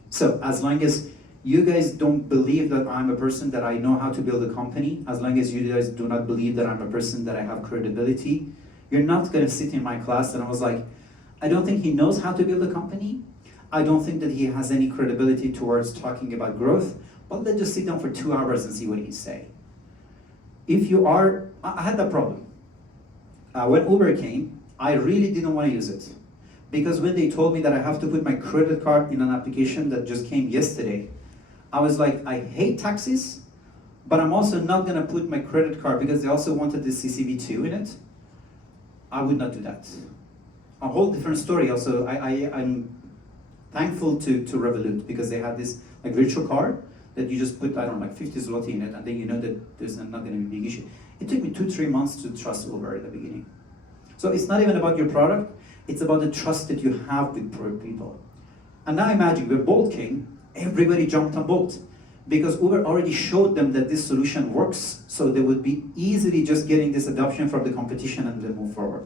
So as long as you guys don't believe that I'm a person that I know how to build a company, as long as you guys do not believe that I'm a person that I have credibility, you're not gonna sit in my class and I was like, I don't think he knows how to build a company. I don't think that he has any credibility towards talking about growth, but let's just sit down for 2 hours and see what he say. If you are, I had that problem. When Uber came, I really didn't want to use it. Because when they told me that I have to put my credit card in an application that just came yesterday, I was like, I hate taxis, but I'm also not gonna put my credit card because they also wanted the CCV2 in it. I would not do that. A whole different story also. I'm thankful to Revolut because they had this like virtual card that you just put, I don't know, like 50 zloty in it, and then you know that there's not gonna be a big issue. It took me 2-3 months to trust Uber at the beginning. So it's not even about your product, it's about the trust that you have with people. And now imagine, when Bolt came, everybody jumped on Bolt because Uber already showed them that this solution works, so they would be easily just getting this adoption from the competition and then move forward.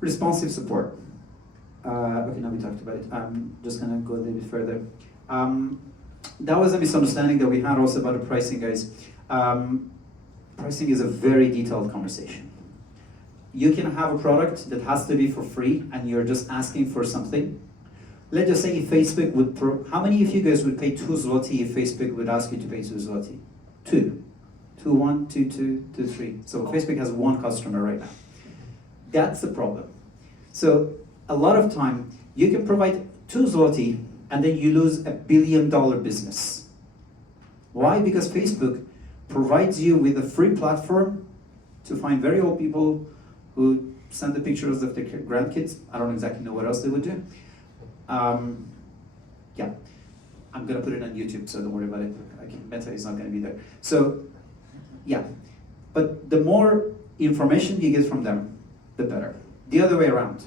Responsive support. Okay, now we talked about it. I'm just gonna go a little bit further. That was a misunderstanding that we had also about the pricing, guys. Pricing is a very detailed conversation. You can have a product that has to be for free and you're just asking for something. Let's just say if Facebook would, how many of you guys would pay 2 zloty if Facebook would ask you to pay 2 zloty? 2. 2, 1, 2, 2, 2, 3. So Facebook has 1 customer right now. That's the problem. So a lot of time, you can provide 2 zloty and then you lose $1 billion business. Why? Because Facebook provides you with a free platform to find very old people who send the pictures of their grandkids. I don't exactly know what else they would do. Yeah, I'm gonna put it on YouTube, so don't worry about it. Meta is not gonna be there. So, yeah, but the more information you get from them, the better. The other way around.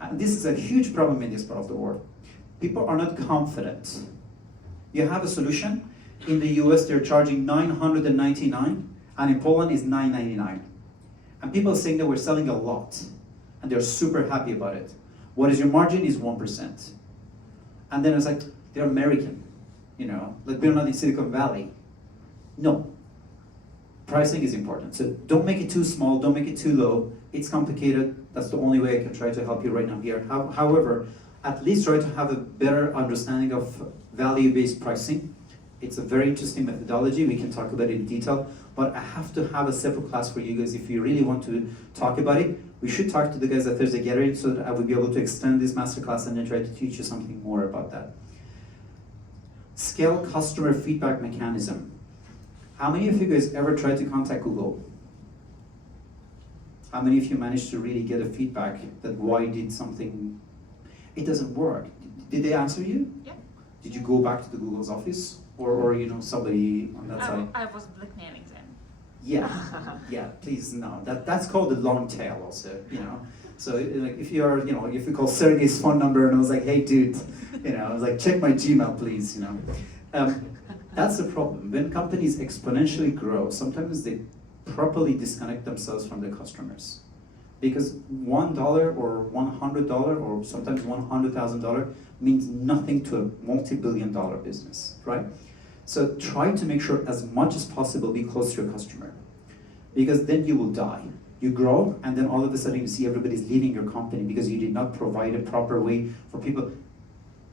And this is a huge problem in this part of the world. People are not confident. You have a solution. In the US, they're charging $999, and in Poland is $999. And people are saying that we're selling a lot, and they're super happy about it. What is your margin is 1%. And then it's like, they're American, you know, like they're not in Silicon Valley. No, pricing is important. So don't make it too small, don't make it too low. It's complicated, that's the only way I can try to help you right now here. However, at least try to have a better understanding of value-based pricing. It's a very interesting methodology, we can talk about it in detail, but I have to have a separate class for you guys if you really want to talk about it. We should talk to the guys at Thursday Gathering so that I would be able to extend this masterclass and then try to teach you something more about that. Scale customer feedback mechanism. How many of you guys ever tried to contact Google? How many of you managed to really get a feedback that why did something, it doesn't work? Did they answer you? Yeah. Did you go back to the Google's office? Or you know, somebody on that side? I was blackmailing them. Yeah, yeah, please, no. That's called the long tail also, you know. So like if you're, you know, if you call Sergey's phone number and I was like, hey dude, you know, I was like, check my Gmail please, you know. That's the problem. When companies exponentially grow, sometimes they properly disconnect themselves from their customers. Because $1 or $100 or sometimes $100,000 means nothing to a multi-billion-dollar business, right? So try to make sure as much as possible be close to your customer. Because then you will die. You grow and then all of a sudden you see everybody's leaving your company because you did not provide a proper way for people,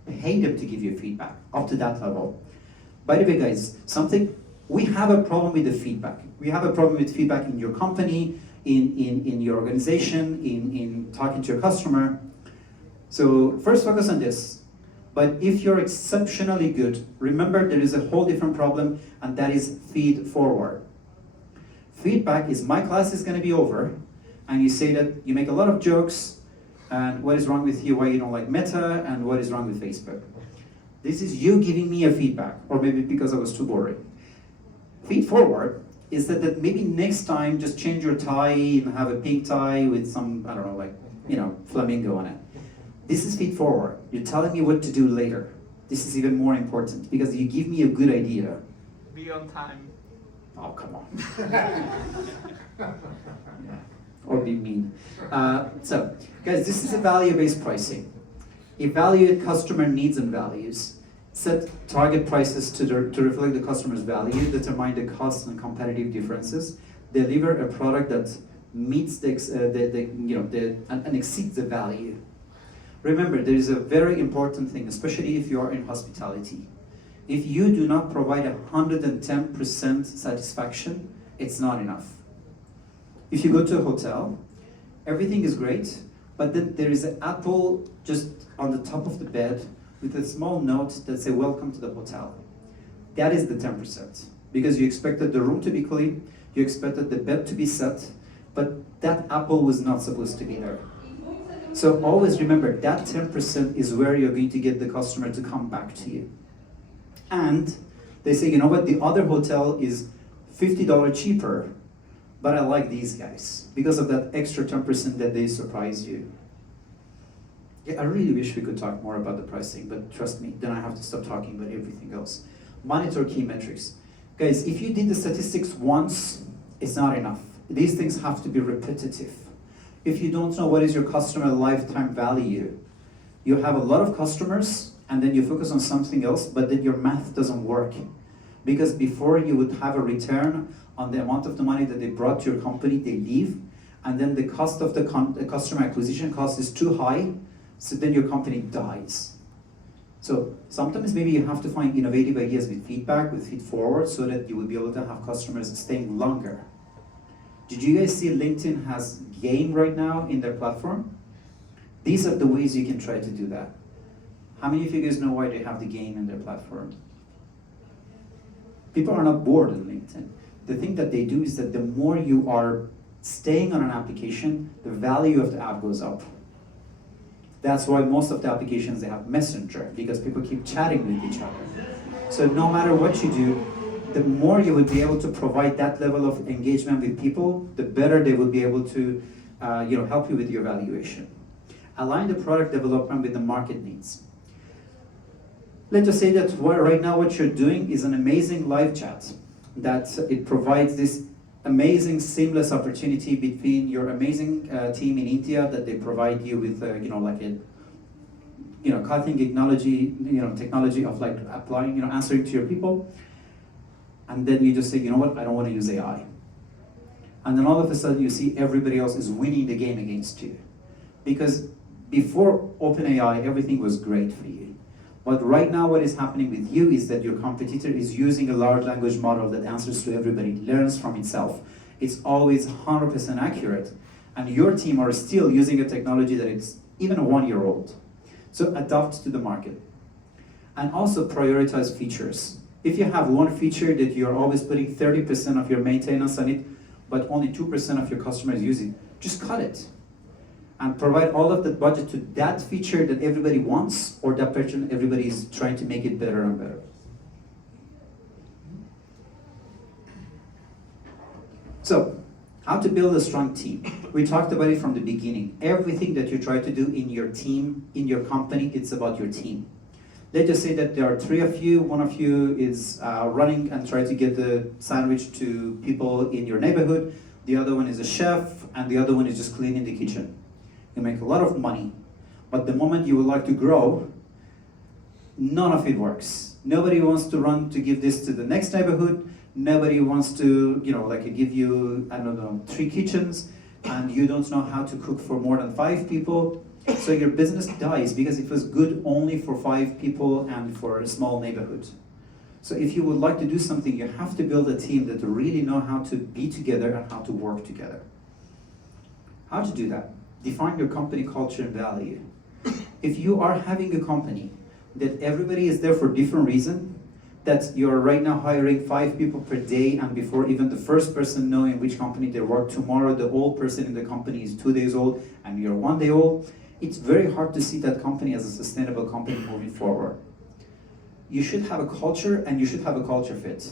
pay them to give you feedback up to that level. By the way guys, we have a problem with the feedback. We have a problem with feedback in your company, in your organization, in talking to your customer. So first focus on this. But if you're exceptionally good, remember there is a whole different problem, and that is feed forward. Feedback is my class is going to be over, and you say that you make a lot of jokes, and what is wrong with you, why you don't like Meta, and what is wrong with Facebook. This is you giving me a feedback, or maybe because I was too boring. Feed forward is that maybe next time just change your tie and have a pink tie with some, I don't know, like, flamingo on it. This is feed forward. You're telling me what to do later. This is even more important because you give me a good idea. Be on time. Oh, come on. Yeah. Or be mean. So, guys, this is a value-based pricing. Evaluate customer needs and values. Set target prices to reflect the customer's value. Determine the cost and competitive differences. Deliver a product that meets and exceeds the value. Remember, there is a very important thing, especially if you are in hospitality. If you do not provide 110% satisfaction, it's not enough. If you go to a hotel, everything is great, but then there is an apple just on the top of the bed with a small note that says, "Welcome to the hotel." That is the 10%. Because you expected the room to be clean, you expected the bed to be set, but that apple was not supposed to be there. So always remember, that 10% is where you're going to get the customer to come back to you. And they say, you know what, the other hotel is $50 cheaper, but I like these guys because of that extra 10% that they surprise you. Yeah, I really wish we could talk more about the pricing, but trust me, then I have to stop talking about everything else. Monitor key metrics. Guys, if you did the statistics once, it's not enough. These things have to be repetitive. If you don't know what is your customer lifetime value, you have a lot of customers and then you focus on something else, but then your math doesn't work. Because before you would have a return on the amount of the money that they brought to your company, they leave, and then the cost of the customer acquisition cost is too high, so then your company dies. So sometimes maybe you have to find innovative ideas with feedback, with feed forward, so that you will be able to have customers staying longer. Did you guys see LinkedIn has game right now in their platform? These are the ways you can try to do that. How many of you guys know why they have the game in their platform? People are not bored on LinkedIn. The thing that they do is that the more you are staying on an application, the value of the app goes up. That's why most of the applications, they have Messenger, because people keep chatting with each other. So no matter what you do, the more you would be able to provide that level of engagement with people, the better they will be able to help you with your valuation. Align the product development with the market needs. Let's just say that right now what you're doing is an amazing live chat, that it provides this amazing seamless opportunity between your amazing team in India, that they provide you with cutting technology of like applying, answering to your people. And then you just say, you know what, I don't want to use AI. And then all of a sudden you see everybody else is winning the game against you. Because before OpenAI, everything was great for you. But right now what is happening with you is that your competitor is using a large language model that answers to everybody, learns from itself. It's always 100% accurate. And your team are still using a technology that is even a 1-year-old. So adapt to the market. And also prioritize features. If you have one feature that you're always putting 30% of your maintenance on it, but only 2% of your customers use it, just cut it. And provide all of the budget to that feature that everybody wants, or that person everybody is trying to make it better and better. So, how to build a strong team. We talked about it from the beginning. Everything that you try to do in your team, in your company, it's about your team. Let's just say that there are 3 of you, one of you is running and trying to get the sandwich to people in your neighborhood, the other one is a chef, and the other one is just cleaning the kitchen. You make a lot of money, but the moment you would like to grow, none of it works. Nobody wants to run to give this to the next neighborhood, nobody wants to, give you, 3 kitchens, and you don't know how to cook for more than 5 people. So your business dies because it was good only for 5 people and for a small neighborhood. So if you would like to do something, you have to build a team that really know how to be together and how to work together. How to do that? Define your company culture and value. If you are having a company that everybody is there for different reason, that you're right now hiring 5 people per day, and before even the first person knowing which company they work, tomorrow the old person in the company is 2 days old and you're 1 day old, it's very hard to see that company as a sustainable company moving forward. You should have a culture, and you should have a culture fit.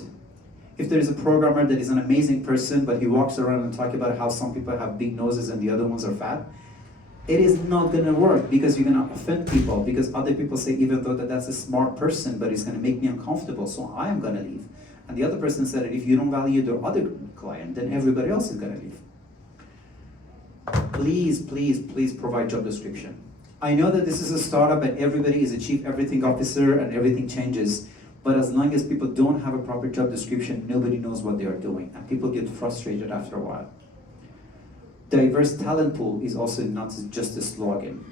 If there is a programmer that is an amazing person, but he walks around and talks about how some people have big noses and the other ones are fat, it is not gonna work, because you're gonna offend people, because other people say, even though that's a smart person, but it's gonna make me uncomfortable, so I am gonna leave. And the other person said that if you don't value the other client, then everybody else is gonna leave. Please, please, please provide job description. I know that this is a startup and everybody is a chief everything officer and everything changes, but as long as people don't have a proper job description, nobody knows what they are doing, and people get frustrated after a while. Diverse talent pool is also not just a slogan.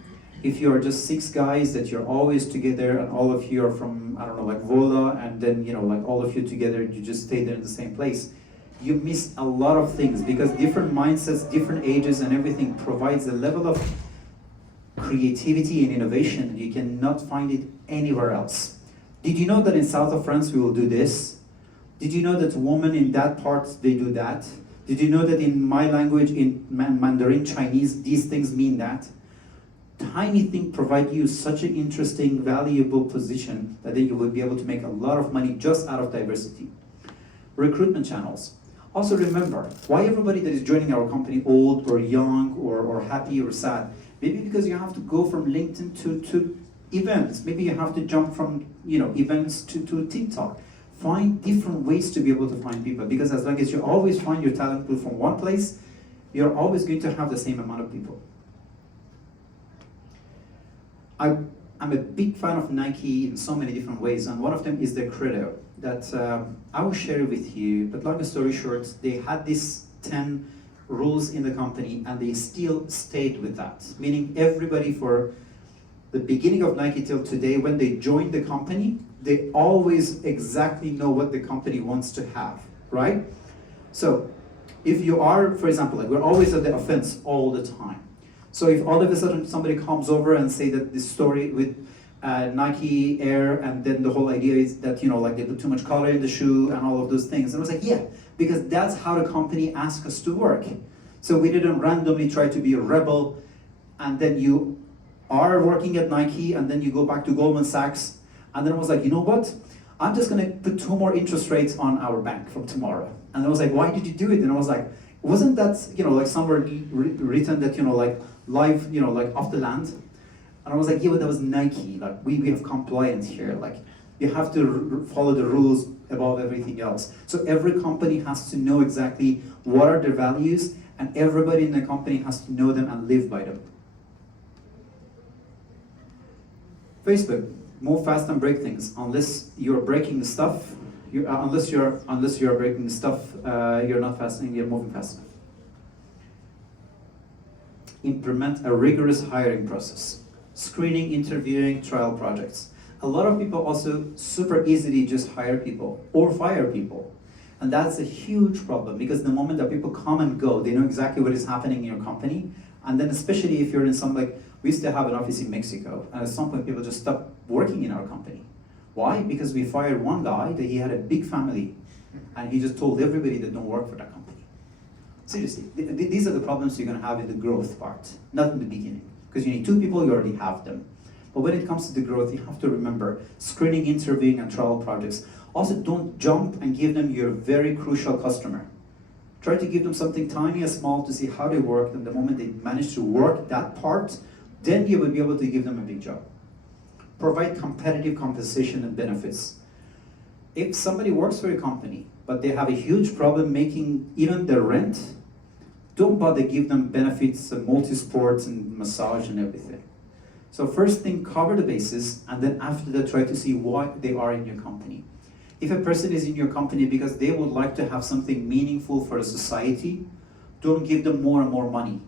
If you are just 6 guys that you're always together and all of you are from, I don't know, like Vola, and then, you know, like all of you together, you just stay there in the same place, you miss a lot of things, because different mindsets, different ages and everything provides a level of creativity and innovation that you cannot find it anywhere else. Did you know that in south of France we will do this? Did you know that women in that part, they do that? Did you know that in my language, in Mandarin Chinese, these things mean that? Tiny thing provide you such an interesting, valuable position that then you will be able to make a lot of money just out of diversity. Recruitment channels. Also remember, why everybody that is joining our company old or young or happy or sad? Maybe because you have to go from LinkedIn to events. Maybe you have to jump from events to TikTok. Find different ways to be able to find people, because as long as you always find your talent pool from one place, you're always going to have the same amount of people. I'm a big fan of Nike in so many different ways, and one of them is their credo that I will share with you, but long story short, they had these 10 rules in the company and they still stayed with that. Meaning everybody for the beginning of Nike till today, when they joined the company, they always exactly know what the company wants to have, right? So if you are, for example, like we're always at the offense all the time. So if all of a sudden somebody comes over and say that this story with Nike Air, and then the whole idea is that, like they put too much color in the shoe and all of those things. And I was like, yeah, because that's how the company asked us to work. So we didn't randomly try to be a rebel, and then you are working at Nike, and then you go back to Goldman Sachs, and then I was like, you know what? I'm just gonna put 2 more interest rates on our bank from tomorrow. And I was like, why did you do it? And I was like, wasn't that, like somewhere written that, like life, like off the land? And I was like, yeah, but that was Nike. Like we have compliance here. Like you have to follow the rules above everything else. So every company has to know exactly what are their values, and everybody in the company has to know them and live by them. Facebook, move fast and break things. Unless you're breaking the stuff, unless you're breaking the stuff, you're not fast and you're moving fast enough. Implement a rigorous hiring process. Screening, interviewing, trial projects. A lot of people also super easily just hire people or fire people. And that's a huge problem, because the moment that people come and go, they know exactly what is happening in your company. And then especially if you're in some, like, we used to have an office in Mexico, and at some point people just stopped working in our company. Why? Because we fired one guy that he had a big family, and he just told everybody that don't work for that company. Seriously, these are the problems you're gonna have in the growth part, not in the beginning. Because you need 2 people, you already have them. But when it comes to the growth, you have to remember screening, interviewing, and trial projects. Also, don't jump and give them your very crucial customer. Try to give them something tiny and small to see how they work, and the moment they manage to work that part, then you will be able to give them a big job. Provide competitive compensation and benefits. If somebody works for a company, but they have a huge problem making even their rent, don't bother give them benefits and multi-sports and massage and everything. So first thing, cover the bases, and then after that try to see why they are in your company. If a person is in your company because they would like to have something meaningful for the society, don't give them more and more money.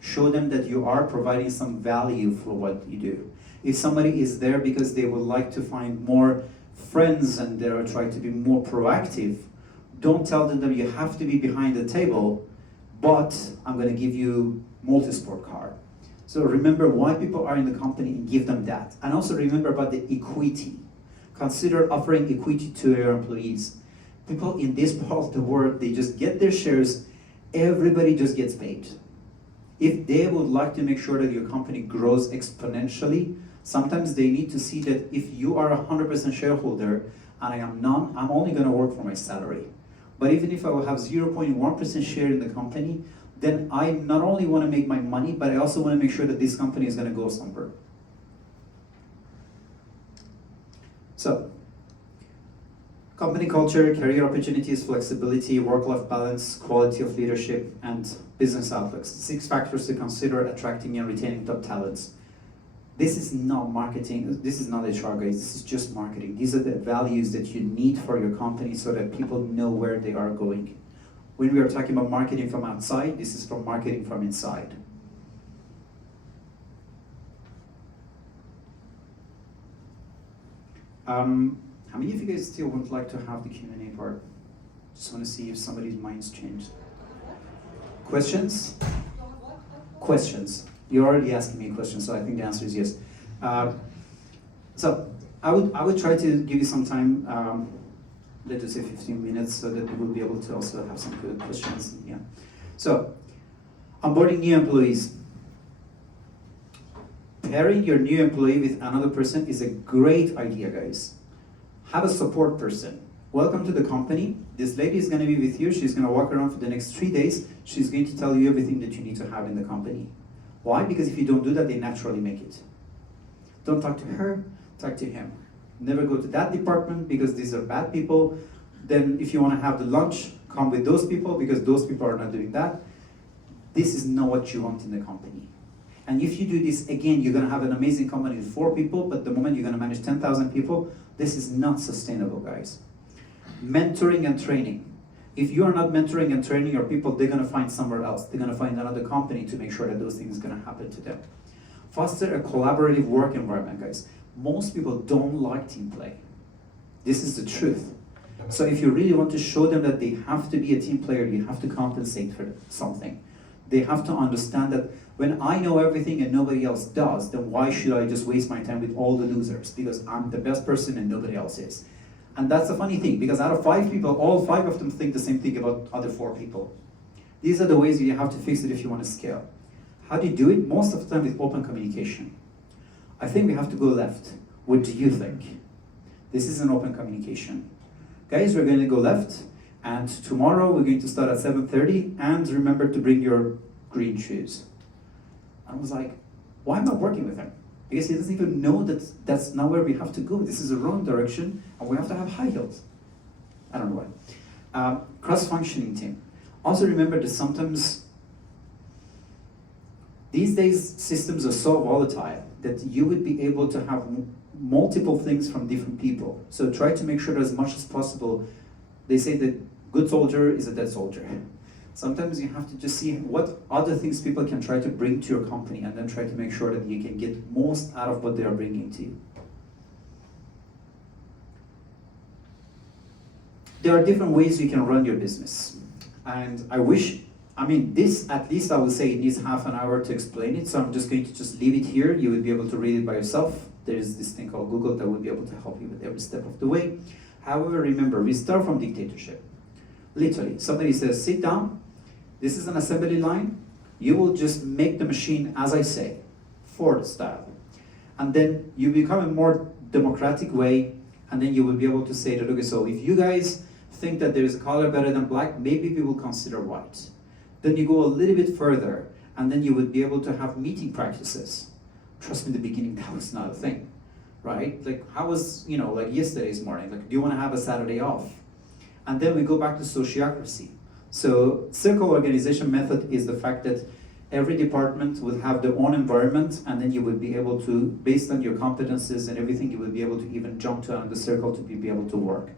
Show them that you are providing some value for what you do. If somebody is there because they would like to find more friends and they're trying to be more proactive, don't tell them that you have to be behind the table, but I'm going to give you multi-sport card. So remember why people are in the company and give them that. And also remember about the equity. Consider offering equity to your employees. People in this part of the world, they just get their shares, everybody just gets paid. If they would like to make sure that your company grows exponentially, sometimes they need to see that if you are 100% shareholder and I am not, I'm only going to work for my salary. But even if I will have 0.1% share in the company, then I not only want to make my money, but I also want to make sure that this company is going to go somewhere. So, company culture, career opportunities, flexibility, work-life balance, quality of leadership, and business outlooks. 6 factors to consider attracting and retaining top talents. This is not marketing, this is not HR guys, this is just marketing. These are the values that you need for your company so that people know where they are going. When we are talking about marketing from outside, this is from marketing from inside. How many of you guys still would like to have the Q&A part? Just want to see if somebody's mind's changed. Questions? Questions. You're already asking me a question, so I think the answer is yes. So I would try to give you some time, let's say 15 minutes, so that we will be able to also have some good questions. Yeah. So, onboarding new employees. Pairing your new employee with another person is a great idea, guys. Have a support person. Welcome to the company. This lady is going to be with you. She's going to walk around for the next 3 days. She's going to tell you everything that you need to have in the company. Why? Because if you don't do that, they naturally make it. Don't talk to her, talk to him. Never go to that department because these are bad people. Then if you want to have the lunch, come with those people because those people are not doing that. This is not what you want in the company. And if you do this again, you're going to have an amazing company with 4 people, but the moment you're going to manage 10,000 people, this is not sustainable, guys. Mentoring and training. If you are not mentoring and training your people, they're going to find somewhere else. They're going to find another company to make sure that those things are going to happen to them. Foster a collaborative work environment, guys. Most people don't like team play. This is the truth. So if you really want to show them that they have to be a team player, you have to compensate for something. They have to understand that when I know everything and nobody else does, then why should I just waste my time with all the losers? Because I'm the best person and nobody else is. And that's the funny thing, because out of 5 people, all 5 of them think the same thing about other 4 people. These are the ways you have to fix it if you want to scale. How do you do it? Most of the time with open communication. I think we have to go left. What do you think? This is an open communication. Guys, we're going to go left, and tomorrow we're going to start at 7:30, and remember to bring your green shoes. I was like, why am I working with him? Because he doesn't even know that that's not where we have to go. This is the wrong direction, and we have to have high heels. I don't know why. Cross-functioning team. Also remember that sometimes, these days, systems are so volatile that you would be able to have multiple things from different people. So try to make sure that as much as possible, they say that good soldier is a dead soldier. Sometimes you have to just see what other things people can try to bring to your company and then try to make sure that you can get most out of what they are bringing to you. There are different ways you can run your business. And this, at least I would say it needs half an hour to explain it, so I'm just going to just leave it here. You will be able to read it by yourself. There's this thing called Google that will be able to help you with every step of the way. However, remember, we start from dictatorship. Literally, somebody says, sit down, this is an assembly line, you will just make the machine as I say, Ford style. And then you become a more democratic way, and then you will be able to say that, okay, so if you guys think that there is a color better than black, maybe we will consider white. Then you go a little bit further, and then you would be able to have meeting practices. Trust me, in the beginning, that was not a thing, right? Like, how was, like yesterday's morning? Like, do you want to have a Saturday off? And then we go back to sociocracy. So, circle organization method is the fact that every department will have their own environment, and then you will be able to, based on your competences and everything, you will be able to even jump to another circle to be able to work.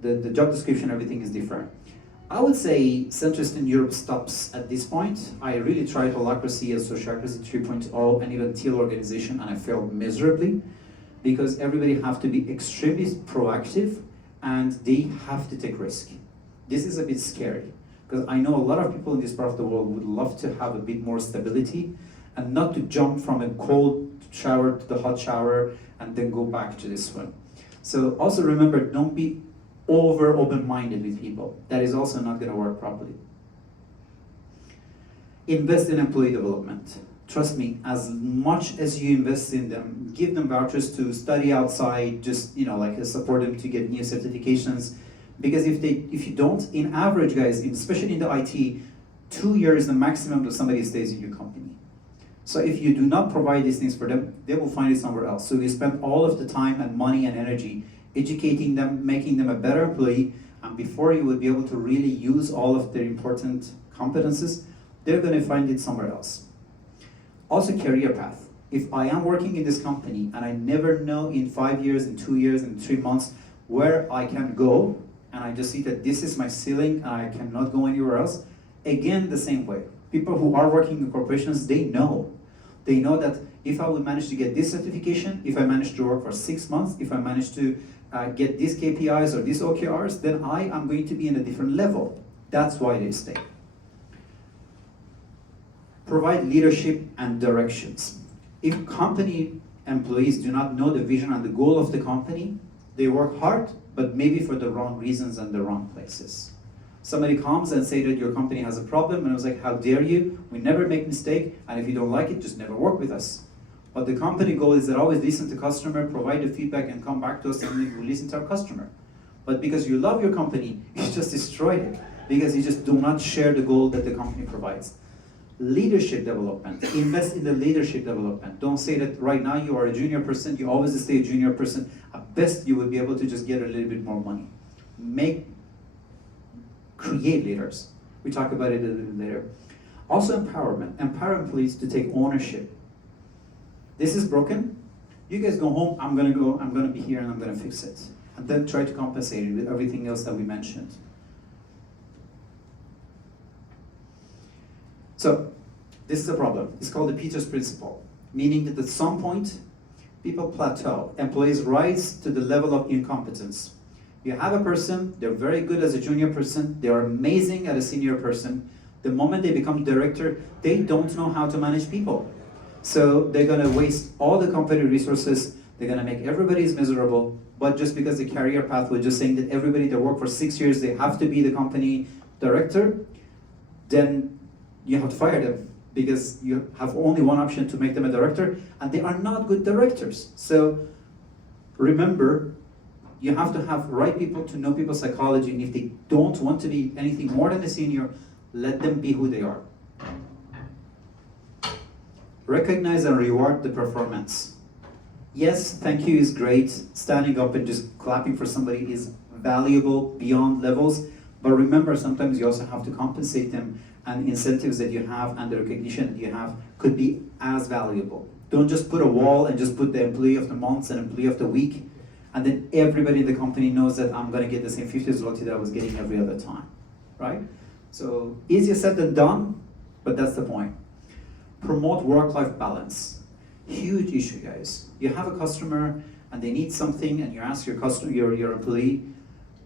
The job description, everything is different. I would say centrist in Europe stops at this point. I really tried holacracy and sociocracy 3.0 and even teal organization, and I failed miserably because everybody have to be extremely proactive and they have to take risk. This is a bit scary because I know a lot of people in this part of the world would love to have a bit more stability and not to jump from a cold shower to the hot shower and then go back to this one. So also remember, don't be over open-minded with people. That is also not going to work properly. Invest in employee development. Trust me, as much as you invest in them, give them vouchers to study outside, just like support them to get new certifications. Because if you don't, in average, guys, especially in the IT, 2 years is the maximum that somebody stays in your company. So if you do not provide these things for them, they will find it somewhere else. So you spend all of the time and money and energy educating them, making them a better employee, and before you will be able to really use all of their important competences, they're going to find it somewhere else. Also, career path. If I am working in this company and I never know in 5 years, in 2 years, in 3 months where I can go, and I just see that this is my ceiling and I cannot go anywhere else, again, the same way. People who are working in corporations, they know. They know that if I will manage to get this certification, if I manage to work for 6 months, if I manage to get these KPIs or these OKRs, then I am going to be in a different level. That's why they stay. Provide leadership and directions. If company employees do not know the vision and the goal of the company, they work hard, but maybe for the wrong reasons and the wrong places. Somebody comes and say that your company has a problem, and I was like, how dare you? We never make mistake, and if you don't like it, just never work with us. But the company goal is that always listen to customer, provide the feedback, and come back to us, and then we listen to our customer. But because you love your company, you just destroyed it, because you just do not share the goal that the company provides. Leadership development. Invest in the leadership development. Don't say that right now you are a junior person, you always stay a junior person. At best, you will be able to just get a little bit more money. Create leaders. We talk about it a little bit later. Also empowerment. Empower employees to take ownership. This is broken. You guys go home, I'm gonna be here and I'm gonna fix it. And then try to compensate it with everything else that we mentioned. So, this is a problem. It's called the Peter's Principle, meaning that at some point, people plateau. Employees rise to the level of incompetence. You have a person, they're very good as a junior person, they're amazing as a senior person. The moment they become director, they don't know how to manage people. So they're gonna waste all the company resources, they're gonna make everybody miserable, but just because the career path was just saying that everybody that worked for 6 years, they have to be the company director, then you have to fire them because you have only one option to make them a director, and they are not good directors. So remember, you have to have right people to know people's psychology, and if they don't want to be anything more than a senior, let them be who they are. Recognize and reward the performance. Yes, thank you is great. Standing up and just clapping for somebody is valuable beyond levels, but remember, sometimes you also have to compensate them, and incentives that you have and the recognition that you have could be as valuable. Don't just put a wall and just put the employee of the month and employee of the week, and then everybody in the company knows that I'm gonna get the same 50 zloty that I was getting every other time, right? So easier said than done, but that's the point. Promote work-life balance. Huge issue, guys. You have a customer and they need something, and you ask your customer, your employee,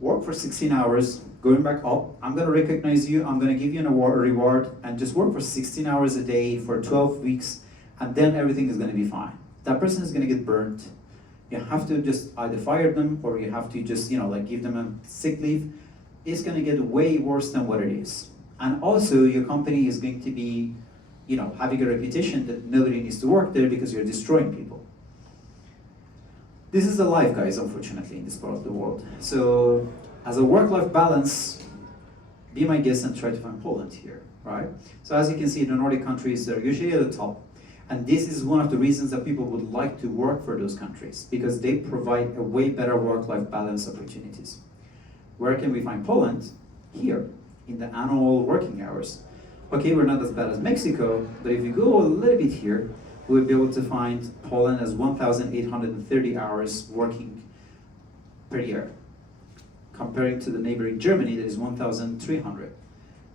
work for 16 hours, going back up, I'm gonna recognize you, I'm gonna give you a reward, and just work for 16 hours a day for 12 weeks, and then everything is gonna be fine. That person is gonna get burnt. You have to just either fire them, or you have to just, give them a sick leave. It's gonna get way worse than what it is. And also, your company is going to be, having a reputation that nobody needs to work there because you're destroying people. This is the life, guys, unfortunately, in this part of the world. So, as a work-life balance, be my guest and try to find Poland here, right? So as you can see, the Nordic countries are usually at the top. And this is one of the reasons that people would like to work for those countries, because they provide a way better work-life balance opportunities. Where can we find Poland? Here, in the annual working hours. Okay, we're not as bad as Mexico, but if you go a little bit here, we'll be able to find Poland as 1,830 hours working per year, comparing to the neighboring Germany that is 1,300.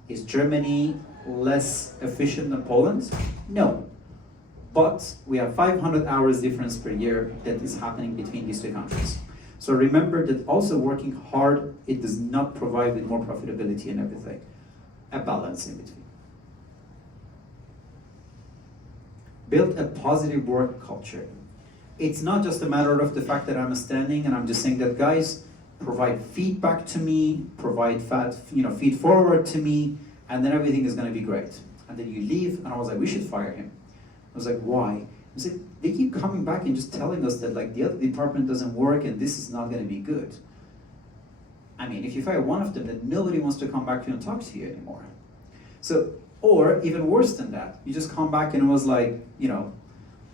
Is Germany less efficient than Poland? No. But we have 500 hours difference per year that is happening between these two countries. So remember that also working hard, it does not provide with more profitability and everything. A balance in between. Build a positive work culture. It's not just a matter of the fact that I'm standing and I'm just saying that, guys, provide feedback to me, feed forward to me, and then everything is going to be great. And then you leave, and I was like, we should fire him. I was like, why? I was like, they keep coming back and just telling us that like the other department doesn't work and this is not going to be good. I mean, if you fire one of them, then nobody wants to come back to you and talk to you anymore. So, or even worse than that, you just come back and it was like,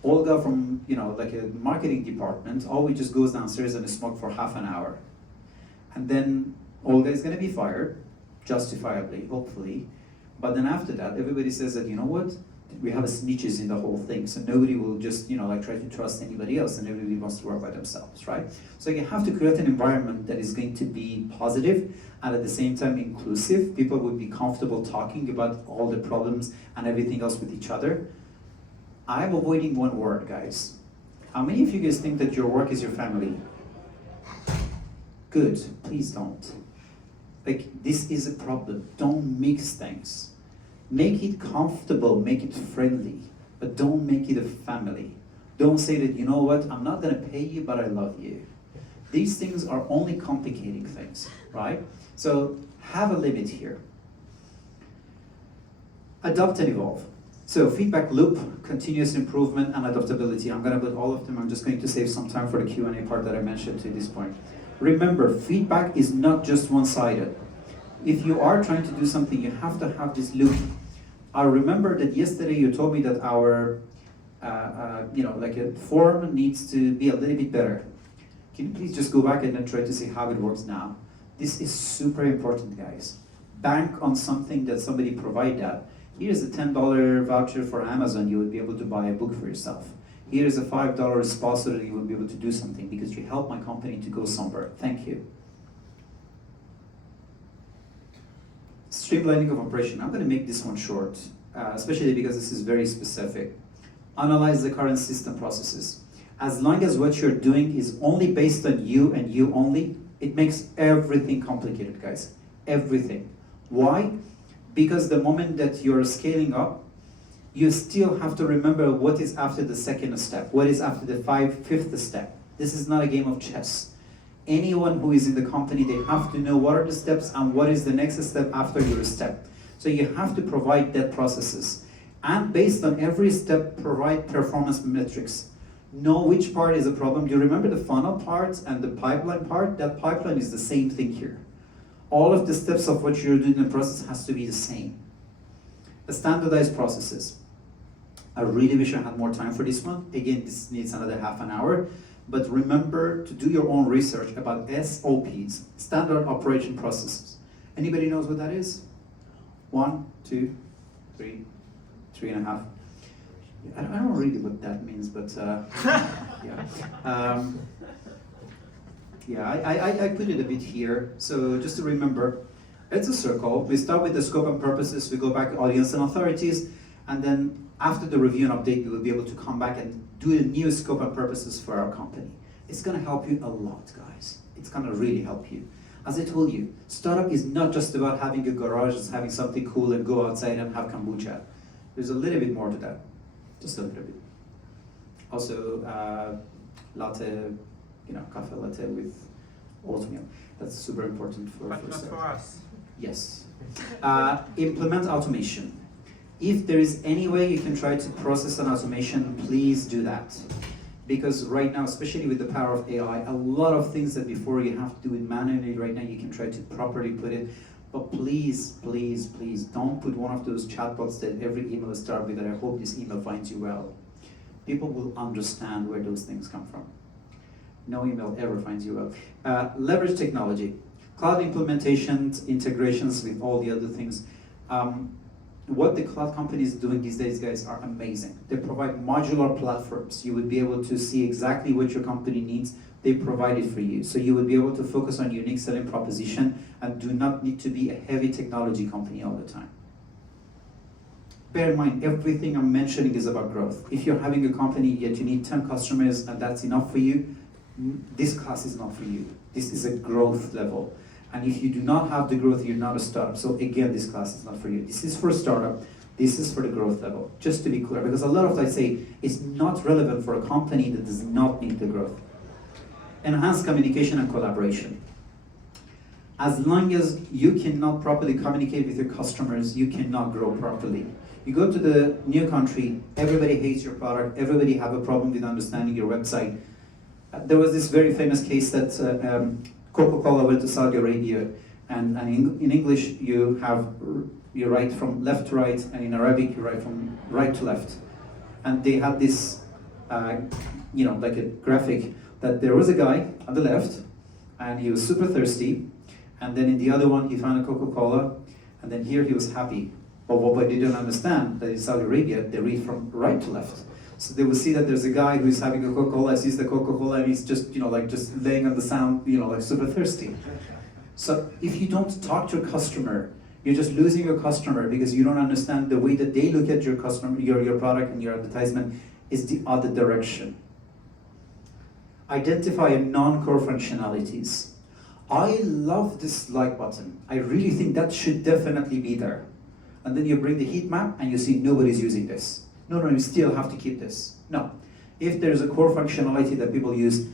Olga from, like a marketing department, always just goes downstairs and smoke for half an hour. And then Olga is going to be fired, justifiably, hopefully. But then after that, everybody says that, you know what? We have snitches in the whole thing, so nobody will just, try to trust anybody else, and everybody wants to work by themselves, right? So you have to create an environment that is going to be positive and at the same time inclusive. People would be comfortable talking about all the problems and everything else with each other. I'm avoiding one word, guys. How many of you guys think that your work is your family? Good, please don't. Like, this is a problem. Don't mix things. Make it comfortable, make it friendly, but don't make it a family. Don't say that, you know what, I'm not gonna pay you, but I love you. These things are only complicating things, right? So have a limit here. Adopt and evolve. So feedback loop, continuous improvement, and adaptability. I'm gonna put all of them. I'm just going to save some time for the Q&A part that I mentioned to this point. Remember, feedback is not just one-sided. If you are trying to do something, you have to have this loop. I remember that yesterday you told me that our, form needs to be a little bit better. Can you please just go back and then try to see how it works now? This is super important, guys. Bank on something that somebody provide that. Here's a $10 voucher for Amazon. You would be able to buy a book for yourself. Here is a $5 sponsor that you will be able to do something because you helped my company to go somewhere. Thank you. Streamlining of operation. I'm going to make this one short, especially because this is very specific. Analyze the current system processes. As long as what you're doing is only based on you and you only, it makes everything complicated, guys. Everything. Why? Because the moment that you're scaling up, you still have to remember what is after the second step, what is after the fifth step. This is not a game of chess. Anyone who is in the company, they have to know what are the steps and what is the next step after your step. So you have to provide that processes. And based on every step, provide performance metrics. Know which part is a problem. Do you remember the funnel part and the pipeline part? That pipeline is the same thing here. All of the steps of what you're doing in the process has to be the same. The standardized processes. I really wish I had more time for this one. Again, this needs another half an hour. But remember to do your own research about SOPs, standard operation processes. Anybody knows what that is? 1, 2, 3, 3.5. I don't know really what that means, but I put it a bit here. So just to remember, it's a circle. We start with the scope and purposes. We go back to audience and authorities, and then after the review and update, we will be able to come back and do a new scope and purposes for our company. It's going to help you a lot, guys. It's going to really help you. As I told you, startup is not just about having a garage, it's having something cool and go outside and have kombucha. There's a little bit more to that, just a little bit. Also, latte, coffee latte with oatmeal. That's super important for But not startup. for us. Yes. Implement automation. If there is any way you can try to process an automation, please do that. Because right now, especially with the power of AI, a lot of things that before you have to do it manually, right now you can try to properly put it. But please, please, please don't put one of those chatbots that every email starts with, that I hope this email finds you well. People will understand where those things come from. No email ever finds you well. Leverage technology. Cloud implementations, integrations with all the other things. What the cloud companies doing these days, guys, are amazing. They provide modular platforms. You would be able to see exactly what your company needs. They provide it for you. So you would be able to focus on unique selling proposition and do not need to be a heavy technology company all the time. Bear in mind, everything I'm mentioning is about growth. If you're having a company yet you need 10 customers and that's enough for you, this class is not for you. This is a growth level. And if you do not have the growth, you're not a startup. So again, this class is not for you. This is for startup. This is for the growth level, just to be clear, because a lot of I say it's not relevant for a company that does not need the growth. Enhance communication and collaboration. As long as you cannot properly communicate with your customers, you cannot grow properly. You go to the new country, everybody hates your product, everybody have a problem with understanding your website. There was this very famous case that Coca-Cola went to Saudi Arabia, and in English you write from left to right, and in Arabic you write from right to left. And they had this, like a graphic that there was a guy on the left, and he was super thirsty, and then in the other one he found a Coca-Cola, and then here he was happy. But what they didn't understand that in Saudi Arabia they read from right to left. So they will see that there's a guy who's having a Coca-Cola, sees the Coca-Cola, and he's just, just laying on the sand, like super thirsty. So if you don't talk to your customer, you're just losing your customer because you don't understand the way that they look at your customer, your product and your advertisement is the other direction. Identify non-core functionalities. I love this like button. I really think that should definitely be there. And then you bring the heat map and you see nobody's using this. No, you still have to keep this. No. If there's a core functionality that people use,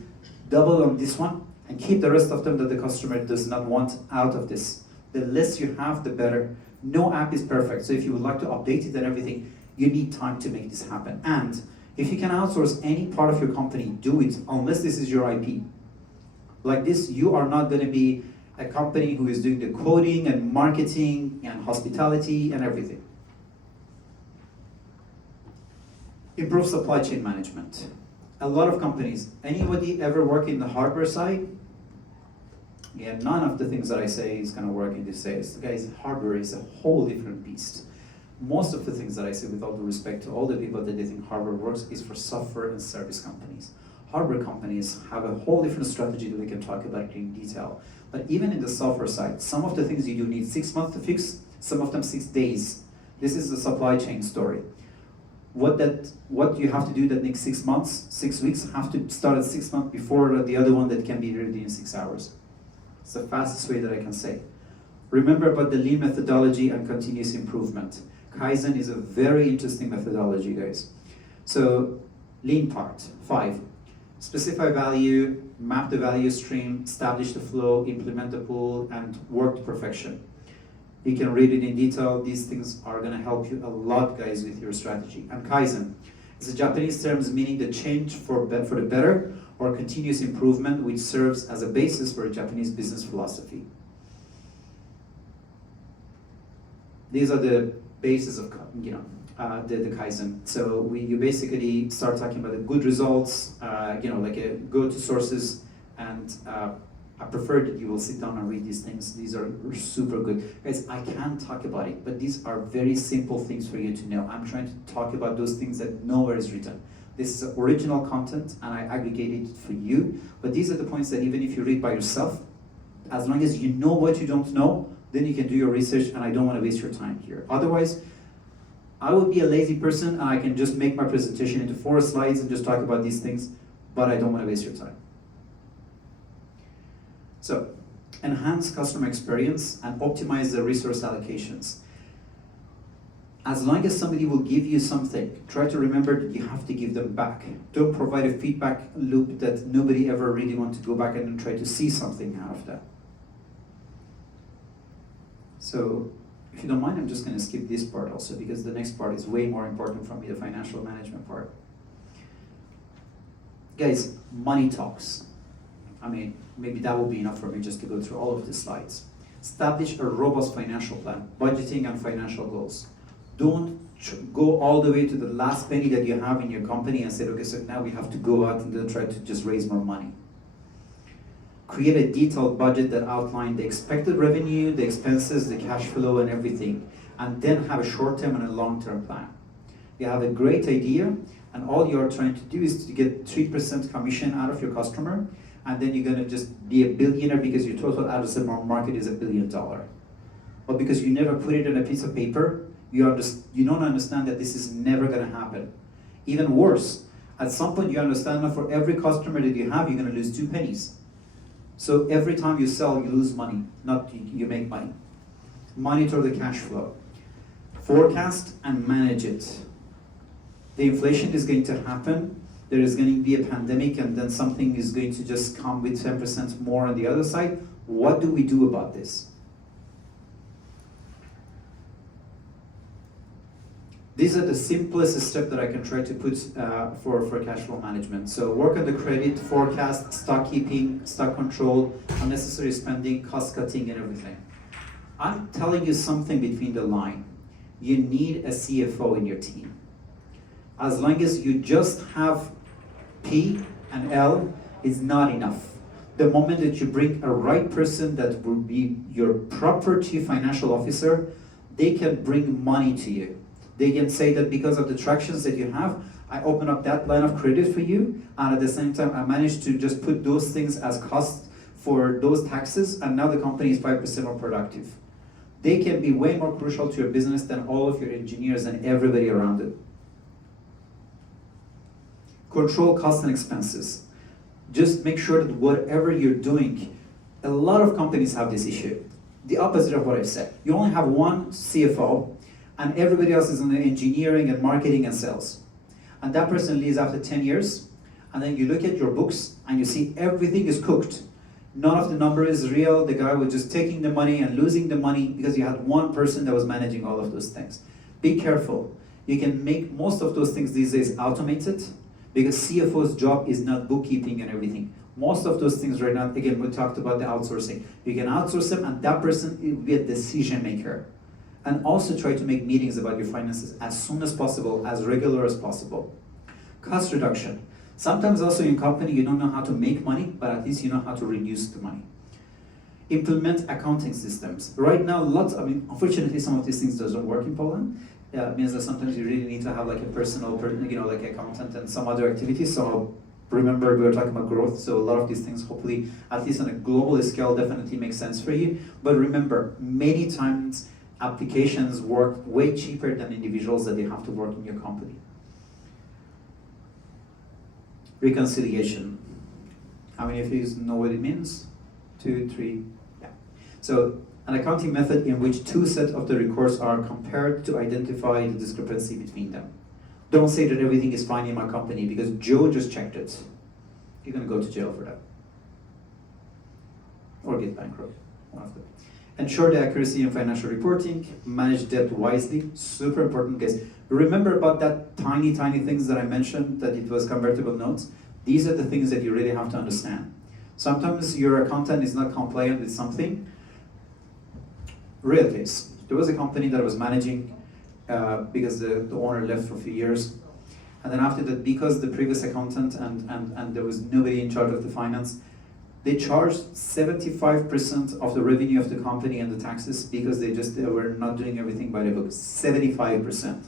double on this one and keep the rest of them that the customer does not want out of this. The less you have, the better. No app is perfect. So if you would like to update it and everything, you need time to make this happen. And if you can outsource any part of your company, do it, unless this is your IP. Like this, you are not going to be a company who is doing the coding and marketing and hospitality and everything. Improve supply chain management. A lot of companies, anybody ever work in the hardware side? Yeah, none of the things that I say is going to work in this sales. Guys, hardware is a whole different beast. Most of the things that I say, with all due respect to all the people that they think hardware works, is for software and service companies. Hardware companies have a whole different strategy that we can talk about in detail. But even in the software side, some of the things you do need 6 months to fix, some of them 6 days. This is the supply chain story. What you have to do that next 6 months, 6 weeks, have to start at 6 months before the other one that can be ready in 6 hours. It's the fastest way that I can say. Remember about the lean methodology and continuous improvement. Kaizen is a very interesting methodology, guys. So, lean part, 5. Specify value, map the value stream, establish the flow, implement the pool, and work to perfection. You can read it in detail. These things are going to help you a lot, guys, with your strategy. And Kaizen is a Japanese term meaning the change for the better or continuous improvement, which serves as a basis for a Japanese business philosophy. These are the basis of the Kaizen. So you basically start talking about the good results, like a go-to sources, and I prefer that you will sit down and read these things. These are super good. Guys, I can't talk about it, but these are very simple things for you to know. I'm trying to talk about those things that nowhere is written. This is original content, and I aggregated it for you, but these are the points that even if you read by yourself, as long as you know what you don't know, then you can do your research, and I don't want to waste your time here. Otherwise, I would be a lazy person, and I can just make my presentation into 4 slides and just talk about these things, but I don't want to waste your time. So, enhance customer experience and optimize the resource allocations. As long as somebody will give you something, try to remember that you have to give them back. Don't provide a feedback loop that nobody ever really wants to go back and try to see something out of that. So, if you don't mind, I'm just going to skip this part also, because the next part is way more important for me, the financial management part. Guys, money talks. I mean, maybe that will be enough for me just to go through all of the slides. Establish a robust financial plan, budgeting and financial goals. Don't go all the way to the last penny that you have in your company and say, okay, so now we have to go out and then try to just raise more money. Create a detailed budget that outlines the expected revenue, the expenses, the cash flow, and everything, and then have a short-term and a long-term plan. You have a great idea, and all you're trying to do is to get 3% commission out of your customer, and then you're going to just be a billionaire because your total addressable market is $1 billion. But because you never put it on a piece of paper, you don't understand that this is never going to happen. Even worse, at some point you understand that for every customer that you have, you're going to lose 2 pennies. So every time you sell, you lose money, not you make money. Monitor the cash flow. forecast and manage it. The inflation is going to happen. There is going to be a pandemic, and then something is going to just come with 10% more on the other side. What do we do about this? These are the simplest steps that I can try to put for cash flow management. So work on the credit, forecast, stock keeping, stock control, unnecessary spending, cost cutting, and everything. I'm telling you something between the line. You need a CFO in your team. As long as you just have P and L is not enough. The moment that you bring a right person that will be your proper chief financial officer, they can bring money to you. They can say that because of the tractions that you have, I open up that line of credit for you, and at the same time, I managed to just put those things as cost for those taxes, and now the company is 5% more productive. They can be way more crucial to your business than all of your engineers and everybody around it. Control costs and expenses. Just make sure that whatever you're doing, a lot of companies have this issue. The opposite of what I said. You only have one CFO, and everybody else is in the engineering and marketing and sales. And that person leaves after 10 years, and then you look at your books and you see everything is cooked. None of the number is real. The guy was just taking the money and losing the money because you had one person that was managing all of those things. Be careful. You can make most of those things these days automated, because CFO's job is not bookkeeping and everything. Most of those things right now, again, we talked about the outsourcing. You can outsource them, and that person will be a decision maker. And also try to make meetings about your finances as soon as possible, as regular as possible. Cost reduction. Sometimes also in company you don't know how to make money, but at least you know how to reduce the money. Implement accounting systems. Right now, unfortunately some of these things doesn't work in Poland. It means that sometimes you really need to have like a personal, like accountant and some other activities. So remember, we were talking about growth, so a lot of these things hopefully, at least on a global scale, definitely make sense for you. But remember, many times applications work way cheaper than individuals that they have to work in your company. Reconciliation. How many of you know what it means? 2, 3, yeah. So an accounting method in which two sets of the records are compared to identify the discrepancy between them. Don't say that everything is fine in my company because Joe just checked it. You're going to go to jail for that. Or get bankrupt, one of them. Ensure the accuracy in financial reporting, manage debt wisely, super important guys. Remember about that tiny things that I mentioned, that it was convertible notes? These are the things that you really have to understand. Sometimes your accountant is not compliant with something. Real case. There was a company that I was managing because the owner left for a few years. And then after that, because the previous accountant and there was nobody in charge of the finance, they charged 75% of the revenue of the company and the taxes because they were not doing everything by the book. 75%.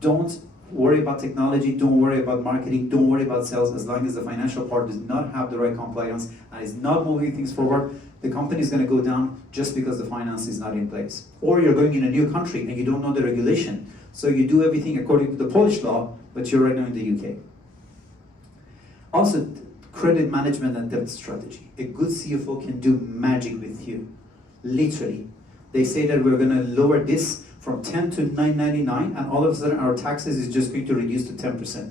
Don't worry about technology, don't worry about marketing, don't worry about sales. As long as the financial part does not have the right compliance and is not moving things forward, the company is going to go down just because the finance is not in place. Or you're going in a new country and you don't know the regulation. So you do everything according to the Polish law, but you're right now in the UK. Also, credit management and debt strategy. A good CFO can do magic with you. Literally. They say that we're going to lower this from 10 to 9.99, and all of a sudden our taxes is just going to reduce to 10%.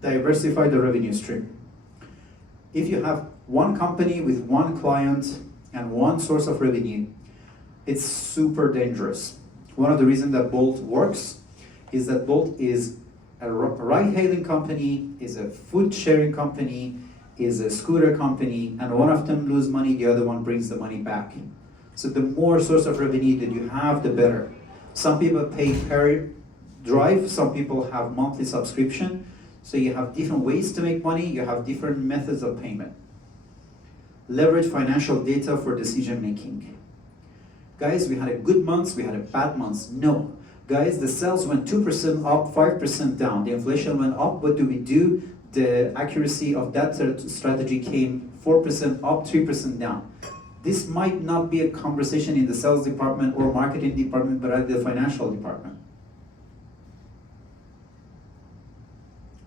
Diversify the revenue stream. If you have one company with one client and one source of revenue, it's super dangerous. One of the reasons that Bolt works is that Bolt is a ride-hailing company, is a food-sharing company, is a scooter company, and one of them lose money, the other one brings the money back. So the more source of revenue that you have, the better. Some people pay per drive, some people have monthly subscription, so you have different ways to make money, you have different methods of payment. Leverage financial data for decision making. Guys, we had a good month, we had a bad month. No. Guys, the sales went 2% up, 5% down. The inflation went up. What do we do? The accuracy of that strategy came 4% up, 3% down. This might not be a conversation in the sales department or marketing department, but at the financial department.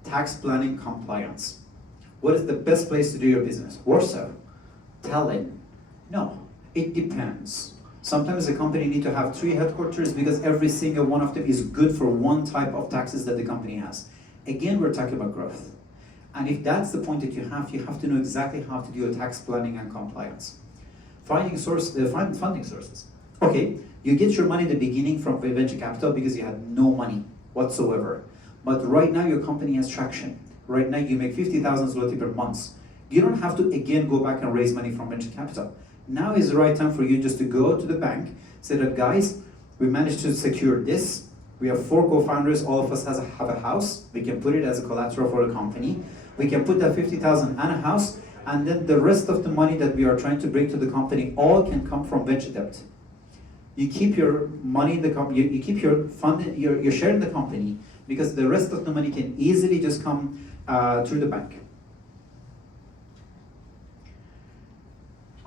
Tax planning compliance. What is the best place to do your business? Warsaw? Tallinn? No, it depends. Sometimes a company need to have 3 headquarters because every single one of them is good for one type of taxes that the company has. Again, we're talking about growth. And if that's the point that you have to know exactly how to do a tax planning and compliance. Funding sources. Okay, you get your money in the beginning from venture capital because you had no money whatsoever. But right now your company has traction. Right now you make 50,000 zloty per month. You don't have to again go back and raise money from venture capital. Now is the right time for you just to go to the bank, say that guys, we managed to secure this. We have 4 co-founders, all of us have a house. We can put it as a collateral for the company. We can put that 50,000 and a house, and then the rest of the money that we are trying to bring to the company all can come from venture debt. You keep your money in the company, you keep your fund, your share in the company, because the rest of the money can easily just come through the bank.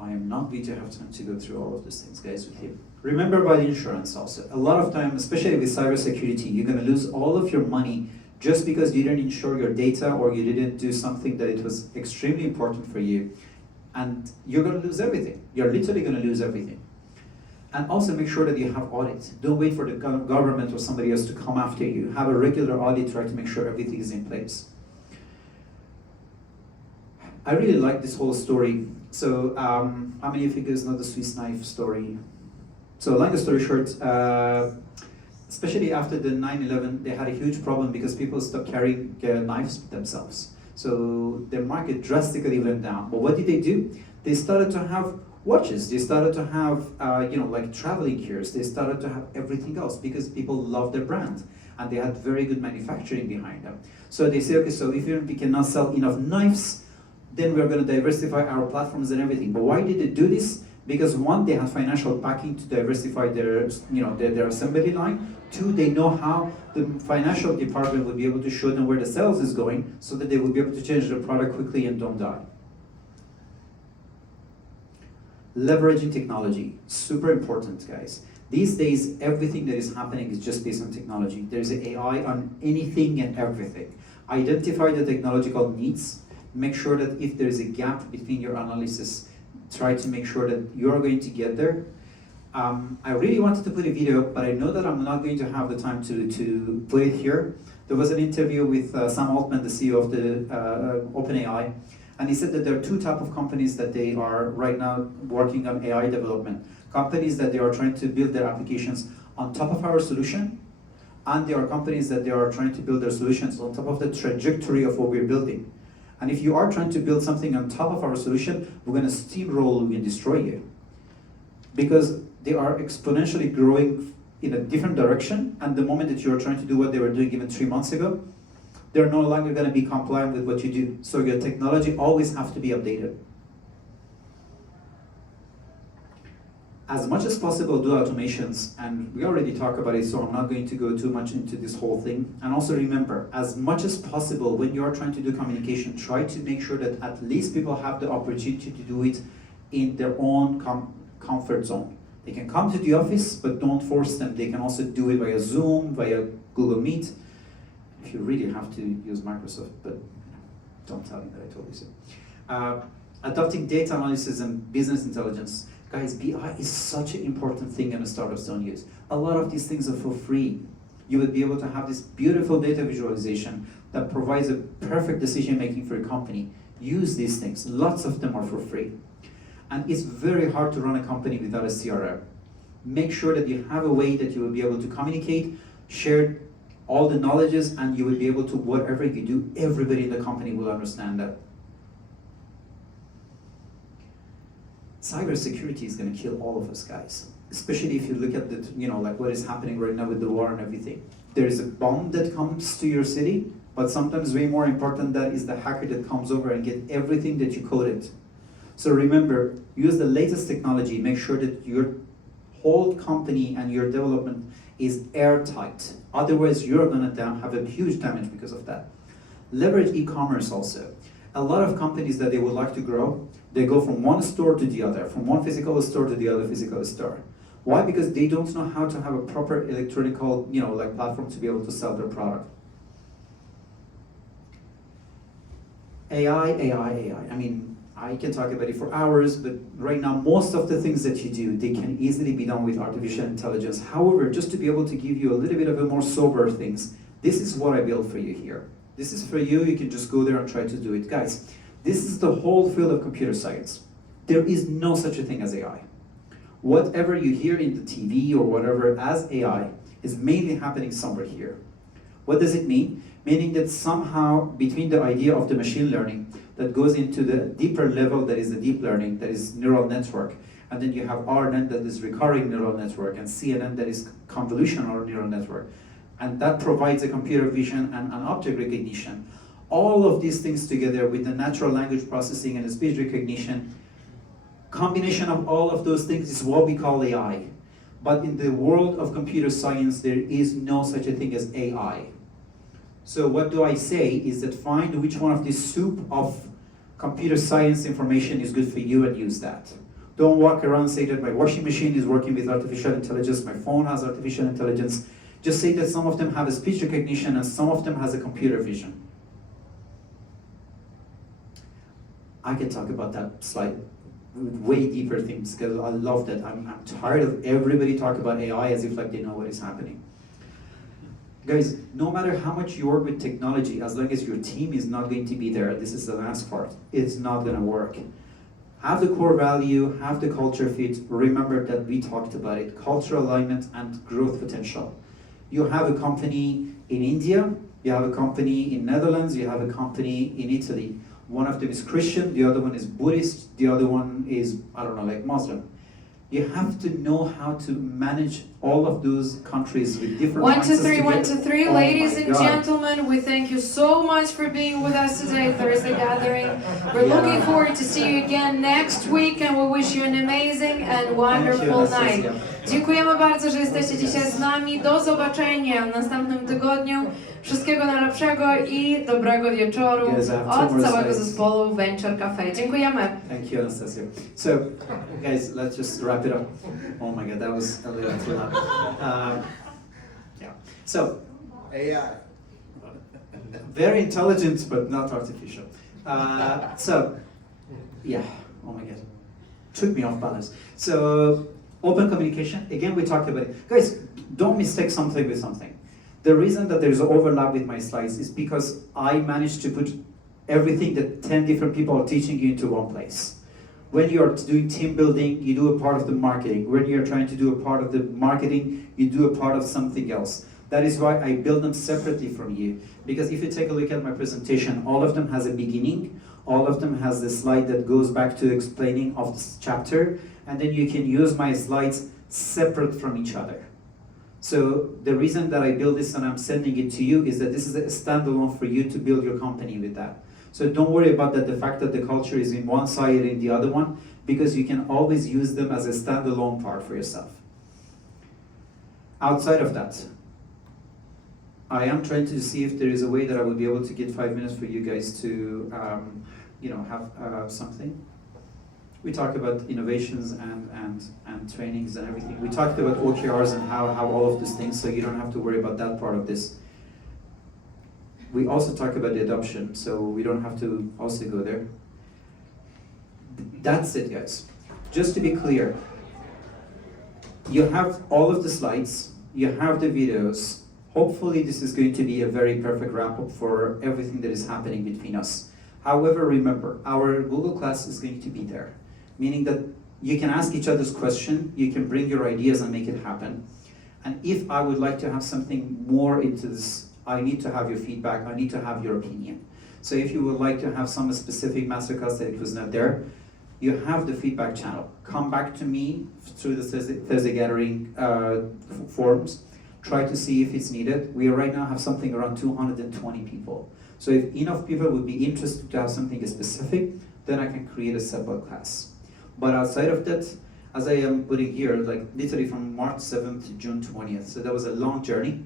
I am not going to have time to go through all of these things, guys, with you. Remember about insurance also. A lot of time, especially with cybersecurity, you're going to lose all of your money just because you didn't insure your data or you didn't do something that it was extremely important for you. And you're going to lose everything. You're literally going to lose everything. And also make sure that you have audit. Don't wait for the government or somebody else to come after you. Have a regular audit, try to make sure everything is in place. I really like this whole story. So, how many of you guys know the Swiss knife story? So, long story short, especially after the 9/11, they had a huge problem because people stopped carrying knives themselves. So, their market drastically went down. But what did they do? They started to have watches. They started to have, like traveling gears. They started to have everything else because people love their brand and they had very good manufacturing behind them. So they say, okay, so if we cannot sell enough knives, then we're going to diversify our platforms and everything. But why did they do this? Because one, they had financial backing to diversify their assembly line. Two, they know how the financial department would be able to show them where the sales is going so that they will be able to change their product quickly and don't die. Leveraging technology, super important, guys. These days, everything that is happening is just based on technology. There's AI on anything and everything. Identify the technological needs. Make sure that if there is a gap between your analysis, try to make sure that you're going to get there. I really wanted to put a video, but I know that I'm not going to have the time to put it here. There was an interview with Sam Altman, the CEO of the OpenAI, and he said that there are 2 types of companies that they are right now working on AI development. Companies that they are trying to build their applications on top of our solution, and there are companies that they are trying to build their solutions on top of the trajectory of what we're building. And if you are trying to build something on top of our solution, we're going to steamroll you and destroy you. Because they are exponentially growing in a different direction, and the moment that you're trying to do what they were doing even 3 months ago, they're no longer going to be compliant with what you do. So your technology always has to be updated. As much as possible, do automations, and we already talked about it, so I'm not going to go too much into this whole thing. And also remember, as much as possible, when you're trying to do communication, try to make sure that at least people have the opportunity to do it in their own comfort zone. They can come to the office, but don't force them. They can also do it via Zoom, via Google Meet. If you really have to use Microsoft, but don't tell me that I told you so. Adopting data analysis and business intelligence. Guys, BI is such an important thing and startups don't use. A lot of these things are for free. You will be able to have this beautiful data visualization that provides a perfect decision making for your company. Use these things. Lots of them are for free. And it's very hard to run a company without a CRM. Make sure that you have a way that you will be able to communicate, share all the knowledges, and you will be able to, whatever you do, everybody in the company will understand that. Cybersecurity is going to kill all of us, guys. Especially if you look at the, like what is happening right now with the war and everything. There is a bomb that comes to your city, but sometimes way more important that is the hacker that comes over and get everything that you coded. So remember, use the latest technology. Make sure that your whole company and your development is airtight. Otherwise, you're going to have a huge damage because of that. Leverage e-commerce also. A lot of companies that they would like to grow, they go from one store to the other, from one physical store to the other physical store. Why? Because they don't know how to have a proper electronical, platform to be able to sell their product. AI. I mean, I can talk about it for hours, but right now most of the things that you do, they can easily be done with artificial intelligence. However, just to be able to give you a little bit of a more sober things, this is what I built for you here. This is for you, you can just go there and try to do it. Guys, this is the whole field of computer science. There is no such a thing as AI. Whatever you hear in the TV or whatever as AI is mainly happening somewhere here. What does it mean? Meaning that somehow between the idea of the machine learning that goes into the deeper level, that is the deep learning, that is neural network, and then you have RNN that is recurring neural network, and CNN that is convolutional neural network, and that provides a computer vision and an object recognition. All of these things together with the natural language processing and the speech recognition, combination of all of those things is what we call AI. But in the world of computer science, there is no such a thing as AI. So what do I say is that find which one of this soup of computer science information is good for you and use that. Don't walk around and say that my washing machine is working with artificial intelligence, my phone has artificial intelligence. Just say that some of them have a speech recognition and some of them has a computer vision. I can talk about that slide with way deeper things because I love that. I'm tired of everybody talking about AI as if like they know what is happening. Guys, no matter how much you work with technology, as long as your team is not going to be there, this is the last part, it's not going to work. Have the core value, have the culture fit. Remember that we talked about it, cultural alignment and growth potential. You have a company in India, you have a company in Netherlands, you have a company in Italy. One of them is Christian, the other one is Buddhist, the other one is, I don't know, like Muslim. You have to know how to manage all of those countries with different One, two, mindsets three, together. 1, 2, 3. Oh Ladies my and God. gentlemen, we thank you so much for being with us today, Thursday Gathering. We're Yeah. looking forward to see you again next week and we wish you an amazing and wonderful night. Dziękujemy bardzo, że jesteście dzisiaj z nami. Do zobaczenia w następnym tygodniu. Wszystkiego najlepszego i dobrego wieczoru Yes, I have two od more całego slides. zespołu Venture Cafe. Dziękujemy. Thank you, Anastasia. So, guys, let's just wrap it up. Oh my God, that was a little too loud. Yeah. So, AI. very intelligent, but not artificial. So, yeah. Oh my God, took me off balance. So, open communication. Again, we talked about it. Guys, don't mistake something with something. The reason that there's an overlap with my slides is because I managed to put everything that 10 different people are teaching you into one place. When you're doing team building, you do a part of the marketing. When you're trying to do a part of the marketing, you do a part of something else. That is why I build them separately from you. Because if you take a look at my presentation, all of them has a beginning, all of them has the slide that goes back to explaining of this chapter, and then you can use my slides separate from each other. So the reason that I build this and I'm sending it to you is that this is a standalone for you to build your company with that. So don't worry about that, the fact that the culture is in one side and in the other one, because you can always use them as a standalone part for yourself. Outside of that, I am trying to see if there is a way that I would be able to get 5 minutes for you guys to have something. We talked about innovations and trainings and everything. We talked about OKRs and how all of these things, so you don't have to worry about that part of this. We also talk about the adoption, so we don't have to also go there. That's it, guys. Just to be clear, you have all of the slides, you have the videos. Hopefully this is going to be a very perfect wrap-up for everything that is happening between us. However, remember, our Google Class is going to be there, meaning that you can ask each other's question, you can bring your ideas and make it happen. And if I would like to have something more into this, I need to have your feedback, I need to have your opinion. So if you would like to have some specific masterclass that it was not there, you have the feedback channel. Come back to me through the Thursday Gathering forums. Try to see if it's needed. We right now have something around 220 people. So if enough people would be interested to have something specific, then I can create a separate class. But outside of that, as I am putting here, like literally from March 7th to June 20th. So that was a long journey.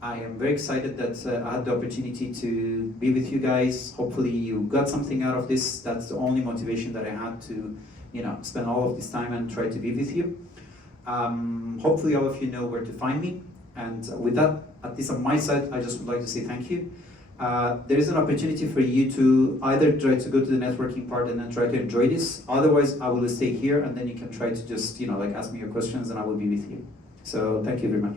I am very excited that I had the opportunity to be with you guys. Hopefully you got something out of this. That's the only motivation that I had to, spend all of this time and try to be with you. Hopefully all of you know where to find me. And with that, at least on my side, I just would like to say thank you. there is an opportunity for you to either try to go to the networking part and then try to enjoy this. Otherwise, I will stay here and then you can try to just, like ask me your questions and I will be with you. So thank you very much.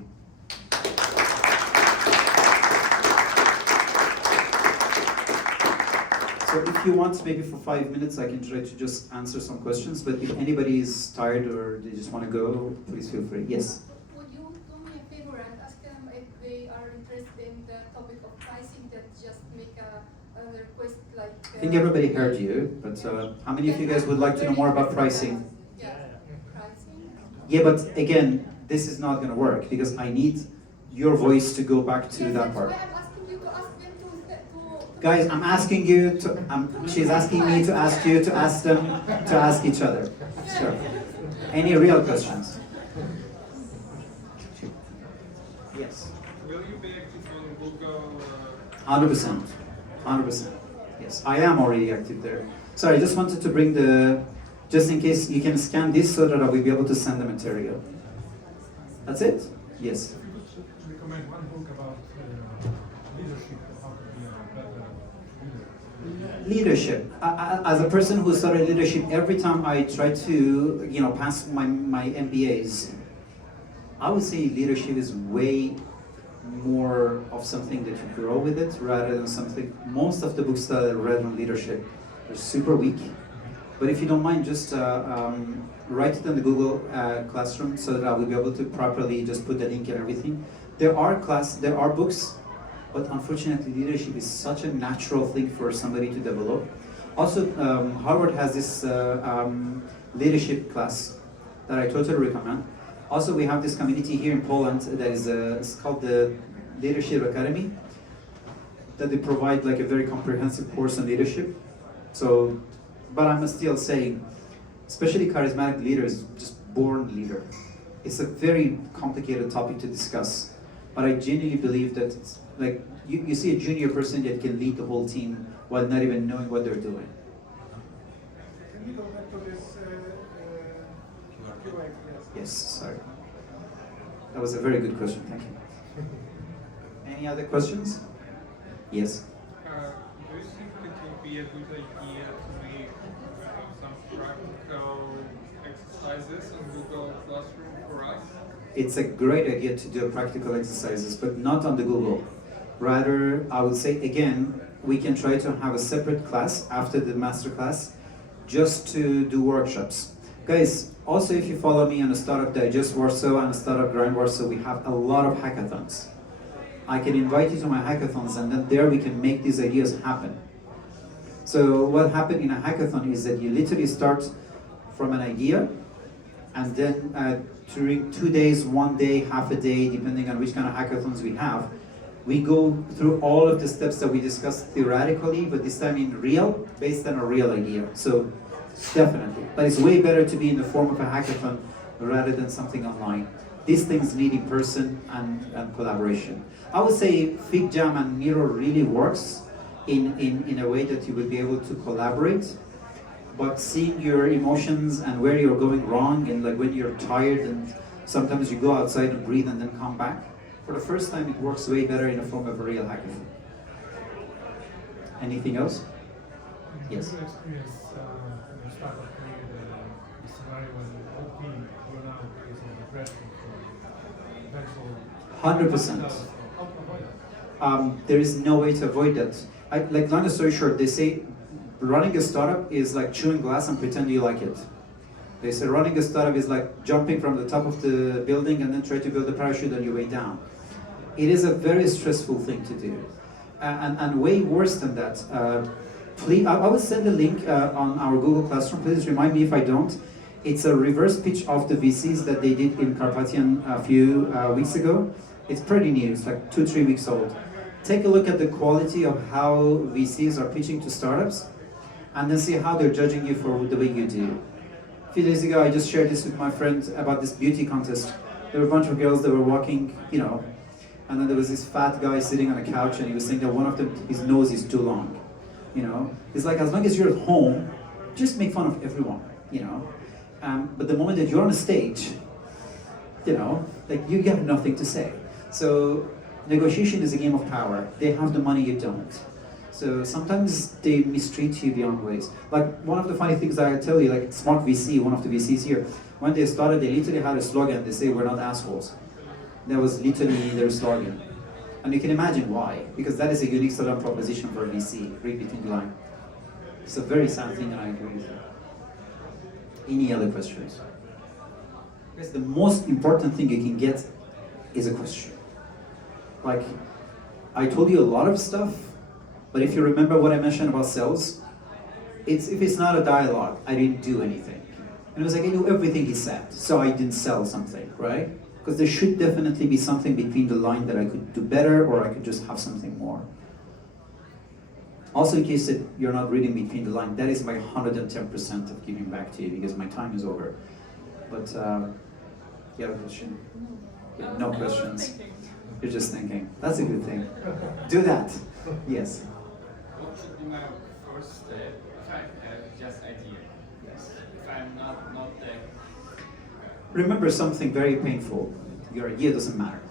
So if you want, maybe for 5 minutes, I can try to just answer some questions. But if anybody is tired or they just want to go, please feel free. Yes? Would you do me a favor and ask them if they are interested in the topic of pricing, that just make a request like... I think everybody heard you, but how many of you guys would like to know more about pricing? Yeah, pricing. Yeah, but again, this is not going to work because I need your voice to go back to that part. That's why I'm asking you to ask them to Guys, I'm asking you to, she's asking me to ask you to ask them to ask each other. Sure. Any real questions? Yes. Will you be active on Google? 100%. 100%. Yes, I am already active there. Sorry, I just wanted to bring just in case you can scan this so that I will be able to send the material. That's it? Yes. If you could recommend one book about leadership, how to be a better leader. Leadership. As a person who started leadership, every time I try to, pass my MBAs, I would say leadership is way more of something that you grow with it rather than something. Most of the books that I read on leadership are super weak. But if you don't mind, just write it in the Google Classroom so that I will be able to properly just put the link and everything. There are books, but unfortunately leadership is such a natural thing for somebody to develop. Also, Harvard has this leadership class that I totally recommend. Also, we have this community here in Poland that is it's called the Leadership Academy, that they provide like a very comprehensive course on leadership. So, but I'm still saying, especially charismatic leaders, just born leader. It's a very complicated topic to discuss, but I genuinely believe that it's like you see a junior person that can lead the whole team while not even knowing what they're doing. Can you go back to this QA? Yes, sorry. That was a very good question, thank you. Any other questions? Yes? Do you think it would be a good idea to make some practical exercises on Google Classroom for us? It's a great idea to do practical exercises, but not on the Google. Rather, I would say, again, we can try to have a separate class after the masterclass just to do workshops. Guys, also if you follow me on a Startup Digest Warsaw and a Startup Grind Warsaw, we have a lot of hackathons. I can invite you to my hackathons and then there we can make these ideas happen. So what happened in a hackathon is that you literally start from an idea and then during 2 days, 1 day, half a day, depending on which kind of hackathons we have, we go through all of the steps that we discussed theoretically, but this time in real, based on a real idea. So definitely, but it's way better to be in the form of a hackathon rather than something online. These things need in person and collaboration. I would say Fig Jam and Miro really works in a way that you will be able to collaborate, but seeing your emotions and where you're going wrong and like when you're tired and sometimes you go outside and breathe and then come back. For the first time it works way better in the form of a real hackathon. Anything else? Yes. Your experience in your startup career, the scenario when the whole team burn out because of depression or eventual 100%. How to avoid that? There is no way to avoid that. Like long story short, they say running a startup is like chewing glass and pretend you like it. They say running a startup is like jumping from the top of the building and then try to build a parachute on your way down. It is a very stressful thing to do. And way worse than that. Please, I will send a link on our Google Classroom. Please remind me if I don't. It's a reverse pitch of the VCs that they did in Carpathian a few weeks ago. It's pretty new, it's like 2-3 weeks old. Take a look at the quality of how VCs are pitching to startups and then see how they're judging you for the way you do. A few days ago, I just shared this with my friend about this beauty contest. There were a bunch of girls that were walking, and then there was this fat guy sitting on a couch and he was saying that one of them, his nose is too long. It's like as long as you're at home, just make fun of everyone, but the moment that you're on a stage, like you have nothing to say. So Negotiation is a game of power. They have the money, you don't. So sometimes they mistreat you beyond ways. Like one of the funny things that I tell you, like Smart VC, one of the VCs here, when they started, they literally had a slogan. They say, "We're not assholes." That was literally their slogan. And you can imagine why, because that is a unique selling proposition for a VC, read between the line. It's a very sad thing, and I agree with you. Any other questions? Because the most important thing you can get is a question. Like, I told you a lot of stuff, but if you remember what I mentioned about sales, if it's not a dialogue, I didn't do anything. And it was like, I knew everything he said, so I didn't sell something, right? Because there should definitely be something between the line that I could do better, or I could just have something more. Also, in case that you're not reading between the line, that is my 110% of giving back to you, because my time is over. But, you have a question? Yeah, no questions. You're just thinking. That's a good thing. Do that. Yes. What should be my first step if I have just idea? Yes. If I'm not there. Remember something very painful. Your idea doesn't matter.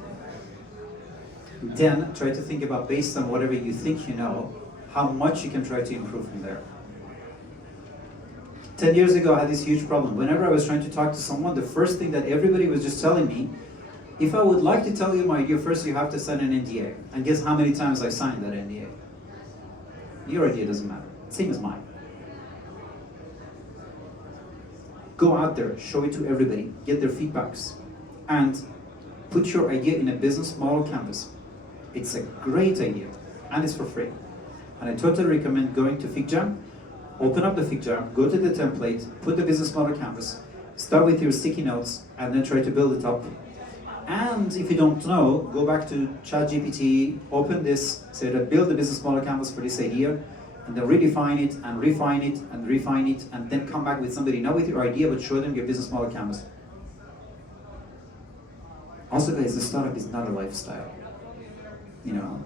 Then try to think about, based on whatever you think you know, how much you can try to improve from there. 10 years ago, I had this huge problem. Whenever I was trying to talk to someone, the first thing that everybody was just telling me, if I would like to tell you my idea, first you have to sign an NDA. And guess how many times I signed that NDA? Your idea doesn't matter. Same as mine. Go out there, show it to everybody, get their feedbacks, and put your idea in a business model canvas. It's a great idea, and it's for free. And I totally recommend going to FigJam, open up the FigJam, go to the template, put the business model canvas, start with your sticky notes, and then try to build it up. And if you don't know, go back to ChatGPT, open this, say that build the business model canvas for this idea, and then redefine it, and refine it, and refine it, and then come back with somebody, not with your idea, but show them your business model canvas. Also guys, the startup is not a lifestyle. You know,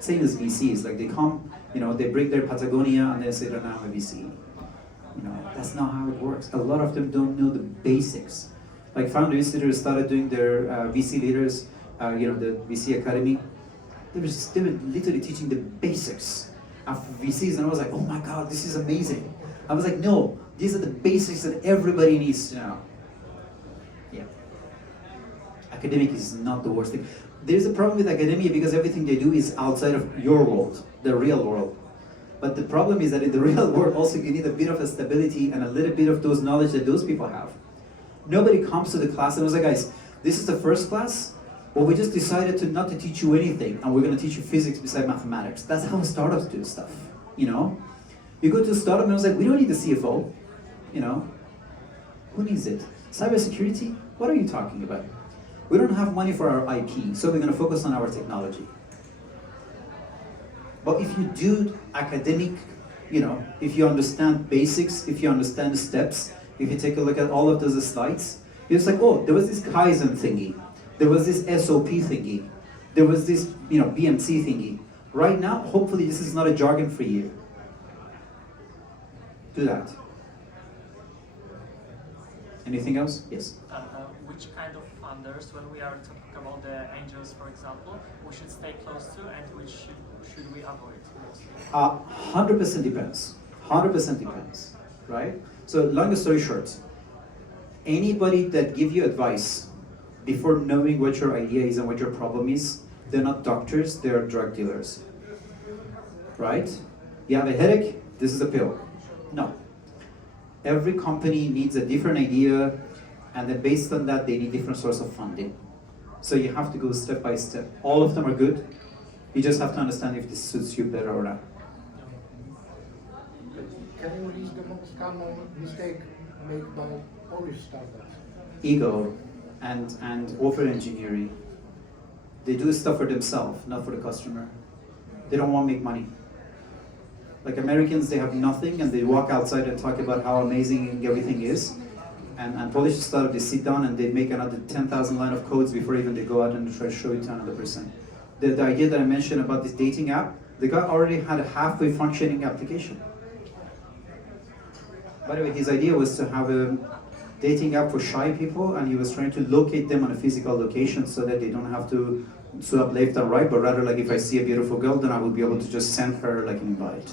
same as VCs, like they come, you know, they bring their Patagonia and they say that now I'm a VC. You know, that's not how it works. A lot of them don't know the basics. Like Founder Institute started doing their VC leaders, you know, the VC Academy. They were literally teaching the basics of VCs, and I was like, oh my God, this is amazing. I was like, no, these are the basics that everybody needs to know. Yeah. Academic is not the worst thing. There's a problem with academia because everything they do is outside of your world, the real world. But the problem is that in the real world also you need a bit of a stability and a little bit of those knowledge that those people have. Nobody comes to the class and was like, guys, this is the first class, but we just decided to not to teach you anything, and we're going to teach you physics beside mathematics. That's how startups do stuff, you know? You go to a startup and I was like, we don't need a CFO, you know? Who needs it? Cybersecurity? What are you talking about? We don't have money for our IP, so we're going to focus on our technology. But if you do academic, you know, if you understand basics, if you understand the steps, if you take a look at all of those slides, it's like, oh, there was this Kaizen thingy, there was this SOP thingy, there was this, you know, BMC thingy. Right now, hopefully this is not a jargon for you. Do that. Anything else? Yes? Which kind of funders, when we are talking about the angels, for example, we should stay close to, and which should we avoid? 100% depends. 100% depends, right? So long story short, anybody that give you advice before knowing what your idea is and what your problem is, they're not doctors, they're drug dealers, right? You have a headache, this is a pill. No. Every company needs a different idea, and then based on that, they need different source of funding. So you have to go step by step. All of them are good. You just have to understand if this suits you better or not. Can you list the most common mistake made by Polish startups? Ego and over engineering. They do stuff for themselves, not for the customer. They don't want to make money. Like Americans, they have nothing and they walk outside and talk about how amazing everything is. And Polish startups, they sit down and they make another 10,000 line of codes before even they go out and try to show it to another person. The idea that I mentioned about this dating app, the guy already had a halfway functioning application. By the way, his idea was to have a dating app for shy people, and he was trying to locate them on a physical location so that they don't have to swipe left or right, but rather like if I see a beautiful girl, then I will be able to just send her like an invite.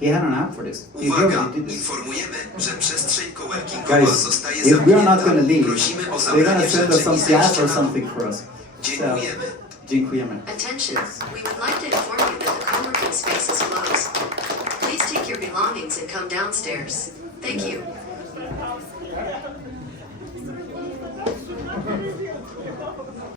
He had an app for this. Uwaga! Informujemy, że przestrzeń coworkingowa Guys, zostaje if we are not zamknięta. going to leave, Prosimy o they're going zabranie to send us some rzeczy i gas zejście or na something dół. for us. Dziękujemy. Dziękujemy. Attention, we would like to inform you that the co-working space is closed. Please take your belongings and come downstairs. Thank you.